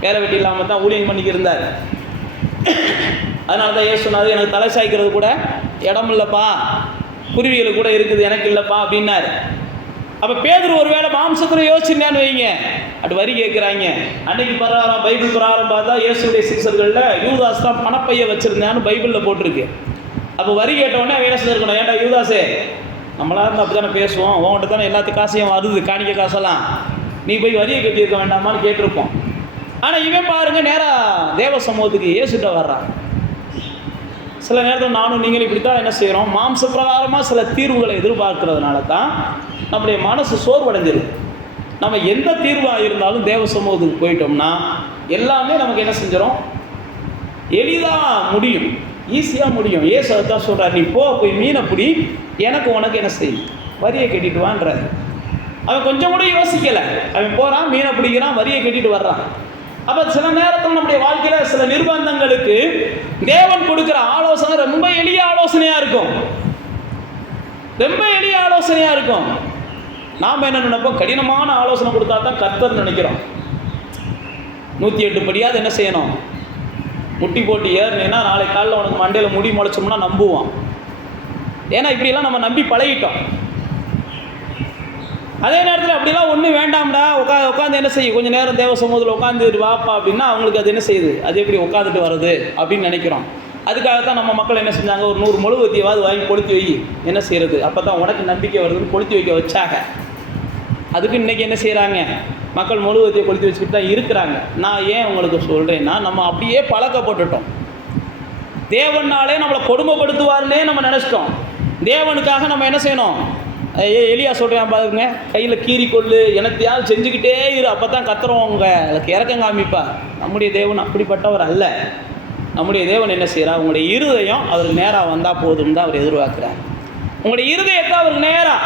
வேலை வெட்டி இல்லாமல் தான் ஊழியம் பண்ணிக்கிருந்தார். அதனால தான் ஏசு சொன்னார், எனக்கு தலை சாய்க்கிறது கூட இடம் இல்லைப்பா, குருவிகள் கூட இருக்குது, எனக்கு இல்லைப்பா அப்படின்னாரு. அப்போ பேதுரு ஒருவேளை மாம்சத்தில் யோசிச்சுன்னு வைங்க, அப்படி வரி கேட்குறாங்க. அன்னைக்கு பிரகாரம் பைபிள் பிரகாரம் பார்த்தா இயேசுடைய சீசர்களில் யூதாஸ் தான் பணப்பையை வச்சுருந்தான்னு பைபிளில் போட்டிருக்கு. அப்போ வரி கேட்டவுடனே வேலை செஞ்சுருக்கணும். ஏன்டா யூதாஸே, நம்மளா இருந்தால் அப்படி தானே பேசுவோம், உங்கள்கிட்ட தானே எல்லாத்துக்கும் காசையும் வருது, காணிக்க காசெல்லாம், நீ போய் வரியை கட்டியிருக்க வேண்டாமான்னு கேட்டிருப்போம். ஆனால் இவன் பாருங்கள், நேராக தேவ சமூகத்துக்கு இயேசுட்ட வர்றான். சில நேரத்தில் நானும் நீங்களும் இப்படி தான் என்ன செய்கிறோம், மாம்ச பிரகாரமாக சில தீர்வுகளை எதிர்பார்க்கறதுனால தான் நம்முடைய மனசு சோர்வடைஞ்சிருது. நம்ம எந்த தீர்வாக இருந்தாலும் தேவ சமூகத்துக்கு போயிட்டோம்னா எல்லாமே நமக்கு என்ன செஞ்சிடும், எளிதாக முடியும், ஈஸியாக முடியும். ஏசு தான் சொல்கிறார், நீ போய் மீனை பிடி, எனக்கு உனக்கு என்ன செய்யும், வரியை கட்டிட்டு வான்றார். அவன் கொஞ்சம் கூட யோசிக்கலை, அவன் போகிறான், மீனை பிடிக்கிறான், வரியை கட்டிட்டு வர்றான். அப்போ சில நேரத்தில் நம்முடைய வாழ்க்கையில் சில நிர்பந்தங்களுக்கு தேவன் கொடுக்குற ஆலோசனை ரொம்ப எளிய ஆலோசனையாக இருக்கும், ரொம்ப எளிய ஆலோசனையாக இருக்கும். நாம் என்ன நினைப்போம், கடினமான ஆலோசனை கொடுத்தா தான் கர்த்தர் நினைக்கிறோம். 108 படியாவது என்ன செய்யணும், முட்டி போட்டு ஏறினேன்னா நாளைக்கு காலையில் உனக்கு மண்டையில் முடி முளைச்சோம்னா நம்புவான். ஏன்னா இப்படிலாம் நம்ம நம்பி பழகிட்டோம். அதே நேரத்தில் அப்படிலாம் ஒன்றும் வேண்டாம்டா, உட்காந்து என்ன செய்யும், கொஞ்சம் நேரம் தேவ சமூகத்தில் உட்காந்துட்டு வாப்பா அப்படின்னா அவங்களுக்கு அது என்ன செய்யுது, அது எப்படி உட்காந்துட்டு வருது அப்படின்னு நினைக்கிறோம். அதுக்காகத்தான் நம்ம மக்கள் என்ன செஞ்சாங்க, ஒரு 100 மெழுகுவர்த்தியாவது வாங்கி கொளுத்தி வை, என்ன செய்கிறது, அப்போ தான் உனக்கு நம்பிக்கை வருதுன்னு கொளுத்தி வைக்க வச்சாங்க. அதுக்கு இன்றைக்கி என்ன செய்கிறாங்க, மக்கள் மெழுகுவர்த்தியை கொளுத்தி வச்சுக்கிட்டு தான் இருக்கிறாங்க. நான் ஏன் உங்களுக்கு சொல்கிறேன்னா, நம்ம அப்படியே பழக்கப்பட்டுட்டோம். தேவனாலே நம்மளை கொடுமைப்படுத்துவார்னே நம்ம நினச்சிட்டோம். தேவனுக்காக நம்ம என்ன செய்யணும், எலியா சொல்கிறேன் பாருங்க, கையில் கீறி கொள்ளு, எனத்தையாவது செஞ்சுக்கிட்டே இரு, அப்போ தான் கத்துறவங்க அதுக்கு இறக்கம் காமிப்பா. நம்முடைய தேவன் அப்படிப்பட்டவர் அல்ல. நம்முடைய தேவன் என்ன செய்கிறார், உங்களுடைய இருதயம் அவருக்கு நேராக வந்தால் போதும் தான் அவர் எதிர்பார்க்குறார். உங்களுடைய இருதயத்தை அவருக்கு நேராக,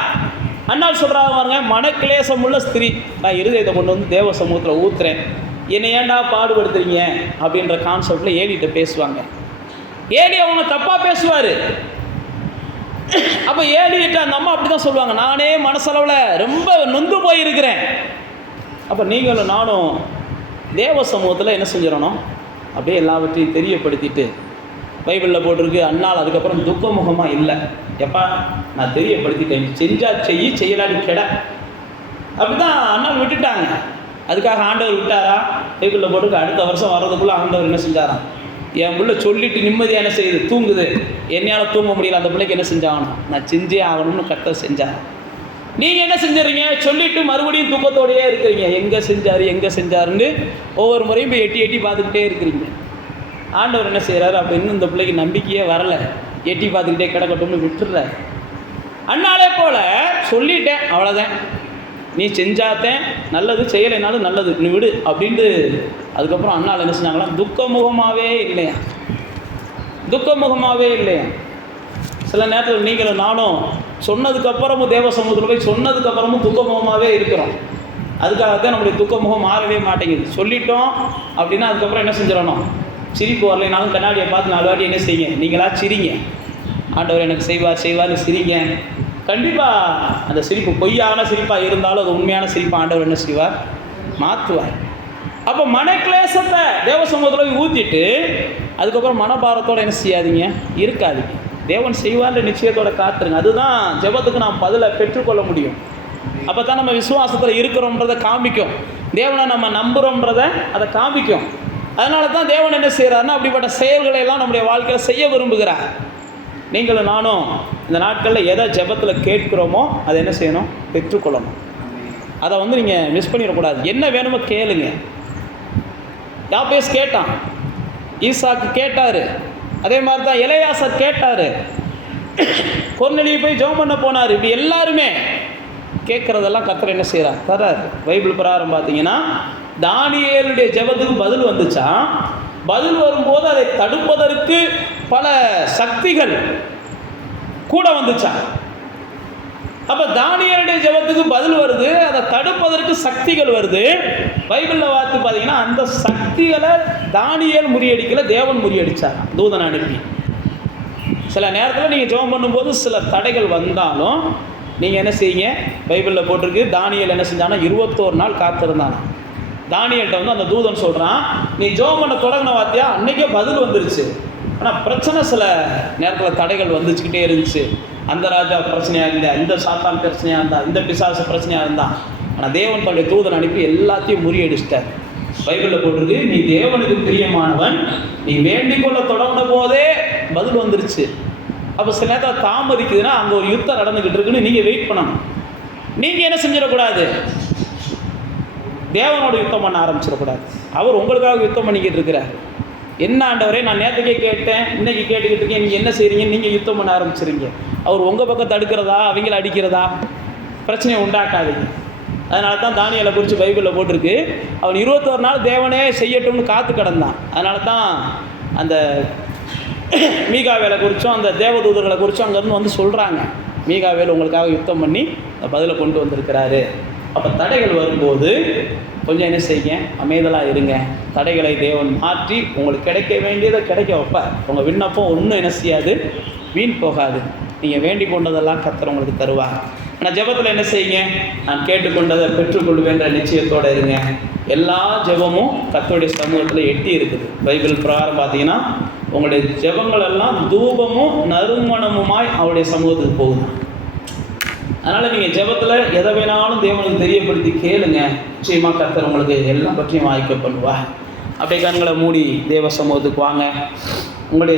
அண்ணால் சொல்கிறாங்க பாருங்க, மனக்கிளேசம் உள்ள ஸ்திரீ, நான் இருதயத்தை கொண்டு வந்து தேவ சமூகத்தில் ஊற்றுறேன், என்னை ஏன்டா பாடுபடுத்துறீங்க அப்படின்ற கான்செப்டில் ஏலிகிட்ட பேசுவாங்க. ஏலி அவங்க தப்பாக பேசுவார். அப்போ ஏலிகிட்ட அந்த அம்மா அப்படி தான் சொல்லுவாங்க, நானே மனசளவில் ரொம்ப நொந்து போயிருக்கிறேன். அப்போ நீங்களும் நானும் தேவ சமூகத்தில் என்ன செஞ்சிடணும், அப்படியே எல்லாவற்றையும் தெரியப்படுத்திட்டு, பைபிளில் போட்டிருக்கு, அண்ணால் அதுக்கப்புறம் துக்கமுகமாக இல்லை, எப்பா நான் தெரியப்படுத்திட்டேன், செஞ்சா செய்யலாடி கெட, அப்படி தான் அண்ணால் விட்டுட்டாங்க. அதுக்காக ஆண்டவர் விட்டாரா, பைபிளில் போட்டிருக்கு, அடுத்த வருஷம் வர்றதுக்குள்ளே ஆண்டவர் என்ன செஞ்சாராம், என் பிள்ளை சொல்லிட்டு நிம்மதியாக என்ன செய்யுது, தூங்குது, என்னையால் தூங்க முடியல, அந்த பிள்ளைக்கு என்ன செஞ்சாகணும், நான் செஞ்சே ஆகணும்னு கர்த்தர் செஞ்சார். நீங்கள் என்ன செஞ்சுறீங்க, சொல்லிவிட்டு மறுபடியும் தூக்கத்தோடையே இருக்கிறீங்க, எங்கே செஞ்சாருன்னு ஒவ்வொரு முறையும் போய் எட்டி எட்டி பார்த்துக்கிட்டே இருக்கிறீங்க. ஆண்டவர் என்ன செய்கிறாரு, அப்போ இன்னும் இந்த பிள்ளைக்கு நம்பிக்கையே வரலை, எட்டி பார்த்துக்கிட்டே கிடக்கட்டும்னு விட்டுடுறாரு. அண்ணாலே போல் சொல்லிட்டேன், அவ்வளோதான், நீ செஞ்சாத்தேன் நல்லது, செய்யலைனாலும் நல்லது, நீ விடு அப்படின்ட்டு. அதுக்கப்புறம் அண்ணால் என்ன செஞ்சாங்களா, துக்கமுகமாகவே இல்லையா, துக்கமுகமாகவே இல்லையா. சில நேரத்தில் நீங்களும் நானும் சொன்னதுக்கப்புறமும் தேவ சமூகத்தில் போய் சொன்னதுக்கப்புறமும் துக்கமுகமாகவே இருக்கிறோம். அதுக்காகத்தான் நம்மளுடைய துக்கமுகம் மாறவே மாட்டேங்குது. சொல்லிட்டோம் அப்படின்னா அதுக்கப்புறம் என்ன செஞ்சிடணும், சிரிப்பு வரலைனாலும் கண்ணாடியை பார்த்து 4 வாட்டி என்ன செய்யுங்க, நீங்களா சிரிங்க, ஆண்டவர் எனக்கு செய்வார்னு சிரிங்க. கண்டிப்பாக அந்த சிரிப்பு பொய்யான சிரிப்பாக இருந்தாலும் அது உண்மையான சிரிப்பாக ஆண்டவர் என்ன செய்வார், மாற்றுவார். அப்போ மனக்லேசத்தை தேவ சமூகத்தில் ஊற்றிட்டு அதுக்கப்புறம் மனபாரத்தோடு என்ன செய்யாதீங்க, இருக்காதீங்க. தேவன் செய்வார்ன்ற நிச்சயத்தோட காத்துருங்க. அதுதான் ஜெபத்துக்கு நாம் பதிலை பெற்றுக்கொள்ள முடியும். அப்போ தான் நம்ம விசுவாசத்தில் இருக்கிறோன்றதை காமிக்கும், தேவனை நம்ம நம்புகிறோன்றதை அதை காமிக்கும். அதனால தான் தேவன் என்ன செய்கிறாருன்னா அப்படிப்பட்ட செயல்களை எல்லாம் நம்முடைய வாழ்க்கையில் செய்ய விரும்புகிறார். நீங்களும் நானும் இந்த நாட்களில் எதை ஜெபத்தில் கேட்குறோமோ அதை என்ன செய்யணும், பெற்றுக்கொள்ளணும். அதை நீங்கள் மிஸ் பண்ணிடக்கூடாது. என்ன வேணுமோ கேளுங்க. யாபேஸ் கேட்டான், ஈசாக்கு கேட்டார், அதே மாதிரி தான் எலெயாசார் கேட்டார், கொர்நேலியு போய் ஜெபம் பண்ண போனார். இப்படி எல்லாருமே கேட்குறதெல்லாம் கர்த்தர் என்ன செய்கிறார், தர்றார். பைபிள் பிரகாரம் பார்த்தீங்கன்னா தானியேலுடைய ஜெபத்துக்கு பதில் வந்துச்சா, பதில் வரும்போது அதை தடுப்பதற்கு பல சக்திகள் கூட வந்துச்சா. அப்போ தானியேலுடைய ஜெபத்துக்கு பதில் வருது, அதை தடுப்பதற்கு சக்திகள் வருது. பைபிளில் பார்த்து பார்த்தீங்கன்னா அந்த சக்திகளை தானியேல் முறியடிக்கல, தேவன் முறியடித்தார் தூதனை அனுப்பி. சில நேரத்தில் நீங்கள் ஜெபம் பண்ணும்போது சில தடைகள் வந்தாலும் நீங்கள் என்ன செய்யுங்க, பைபிளில் போட்டிருக்கு, தானியேல் என்ன செஞ்சானா 21 நாள் காத்திருந்தானா. தானியேல்கிட்ட அந்த தூதன் சொல்கிறான், நீ ஜெபம் பண்ண தொடங்கின வார்த்தையா அன்றைக்கே பதில் வந்துருச்சு, ஆனால் பிரச்சனை சில நேரத்தில் தடைகள் வந்துச்சுக்கிட்டே இருந்துச்சு, அந்த ராஜா பிரச்சனையாக இருந்தா, இந்த சாத்தான் பிரச்சனையாக இருந்தா, இந்த பிசாசு பிரச்சனையாக இருந்தா, ஆனால் தேவன் தன்னுடைய தூதன் அனுப்பி எல்லாத்தையும் முறியடிச்சிட்டார். பைபிளில் போட்டிருக்கு, நீ தேவனுக்கு பிரியமானவன், நீ வேண்டிக் கொள்ள தொடங்கின போதே பதில் வந்துருச்சு. அப்போ சில நேரத்தில் தாமதிக்குதுன்னா அங்கே ஒரு யுத்தம் நடந்துக்கிட்டு இருக்குன்னு நீங்கள் வெயிட் பண்ணணும். நீங்கள் என்ன செஞ்சிடக்கூடாது, தேவனோட யுத்தம் பண்ண ஆரம்பிச்சிடக்கூடாது. அவர் உங்களுக்காக யுத்தம் பண்ணிக்கிட்டு இருக்கிறார். என்ன ஆண்டவரே, நான் நேற்றுக்கே கேட்டேன், இன்னைக்கு கேட்டுக்கிட்டு இருக்கேன், நீங்கள் என்ன செய்கிறீங்க, நீங்கள் யுத்தம் பண்ண ஆரம்பிச்சிருங்க. அவர் உங்கள் பக்கம் தடுக்கிறதா, அவங்கள அடிக்கிறதா, பிரச்சனையை உண்டாக்காதீங்க. அதனால தான் தானியேலை குறித்து பைபிளில் போட்டிருக்கு, அவன் 21 நாள் தேவனே செய்யட்டும்னு காத்து கிடந்தான். அதனால தான் அந்த மீகாவேலை குறித்தும் அந்த தேவதூதர்களை குறித்தும் அங்கேருந்து வந்து சொல்கிறாங்க, மீகாவேல் உங்களுக்காக யுத்தம் பண்ணி அந்த பதிலை கொண்டு வந்திருக்கிறாரு. அப்போ தடைகள் வரும்போது கொஞ்சம் என்ன செய்யுங்க, அமைதலாக இருங்க. தடைகளை தேவன் மாற்றி உங்களுக்கு கிடைக்க வேண்டியதை கிடைக்க வைப்பார். உங்கள் விண்ணப்பம் ஒன்றும் என்ன செய்யாது, வீண் போகாது. நீங்கள் வேண்டிக் கொண்டதெல்லாம் கர்த்தர் உங்களுக்கு தருவார். ஆனால் ஜெபத்தில் என்ன செய்யுங்க, நான் கேட்டுக்கொண்டதை பெற்றுக்கொள்வேன்ற நிச்சயத்தோடு இருங்க. எல்லா ஜெபமும் கர்த்தருடைய சமூகத்தில் எட்டி இருக்குது. பைபிள் பிரகாரம் பார்த்தீங்கன்னா உங்களுடைய ஜெபங்கள் எல்லாம் தூபமும் நறுமணமுமாய் அவருடைய சமூகத்துக்கு போகுது. அதனால் நீங்கள் ஜெபத்தில் எதை வேணாலும் தேவனுக்கு தெரியப்படுத்தி கேளுங்க. நிச்சயமாக கர்த்தர் உங்களுக்கு எல்லாம் பற்றியும் வாய்க்க பண்ணுவார். அப்படியே கண்களை மூடி தேவ சமூகத்துக்கு வாங்க. உங்களுடைய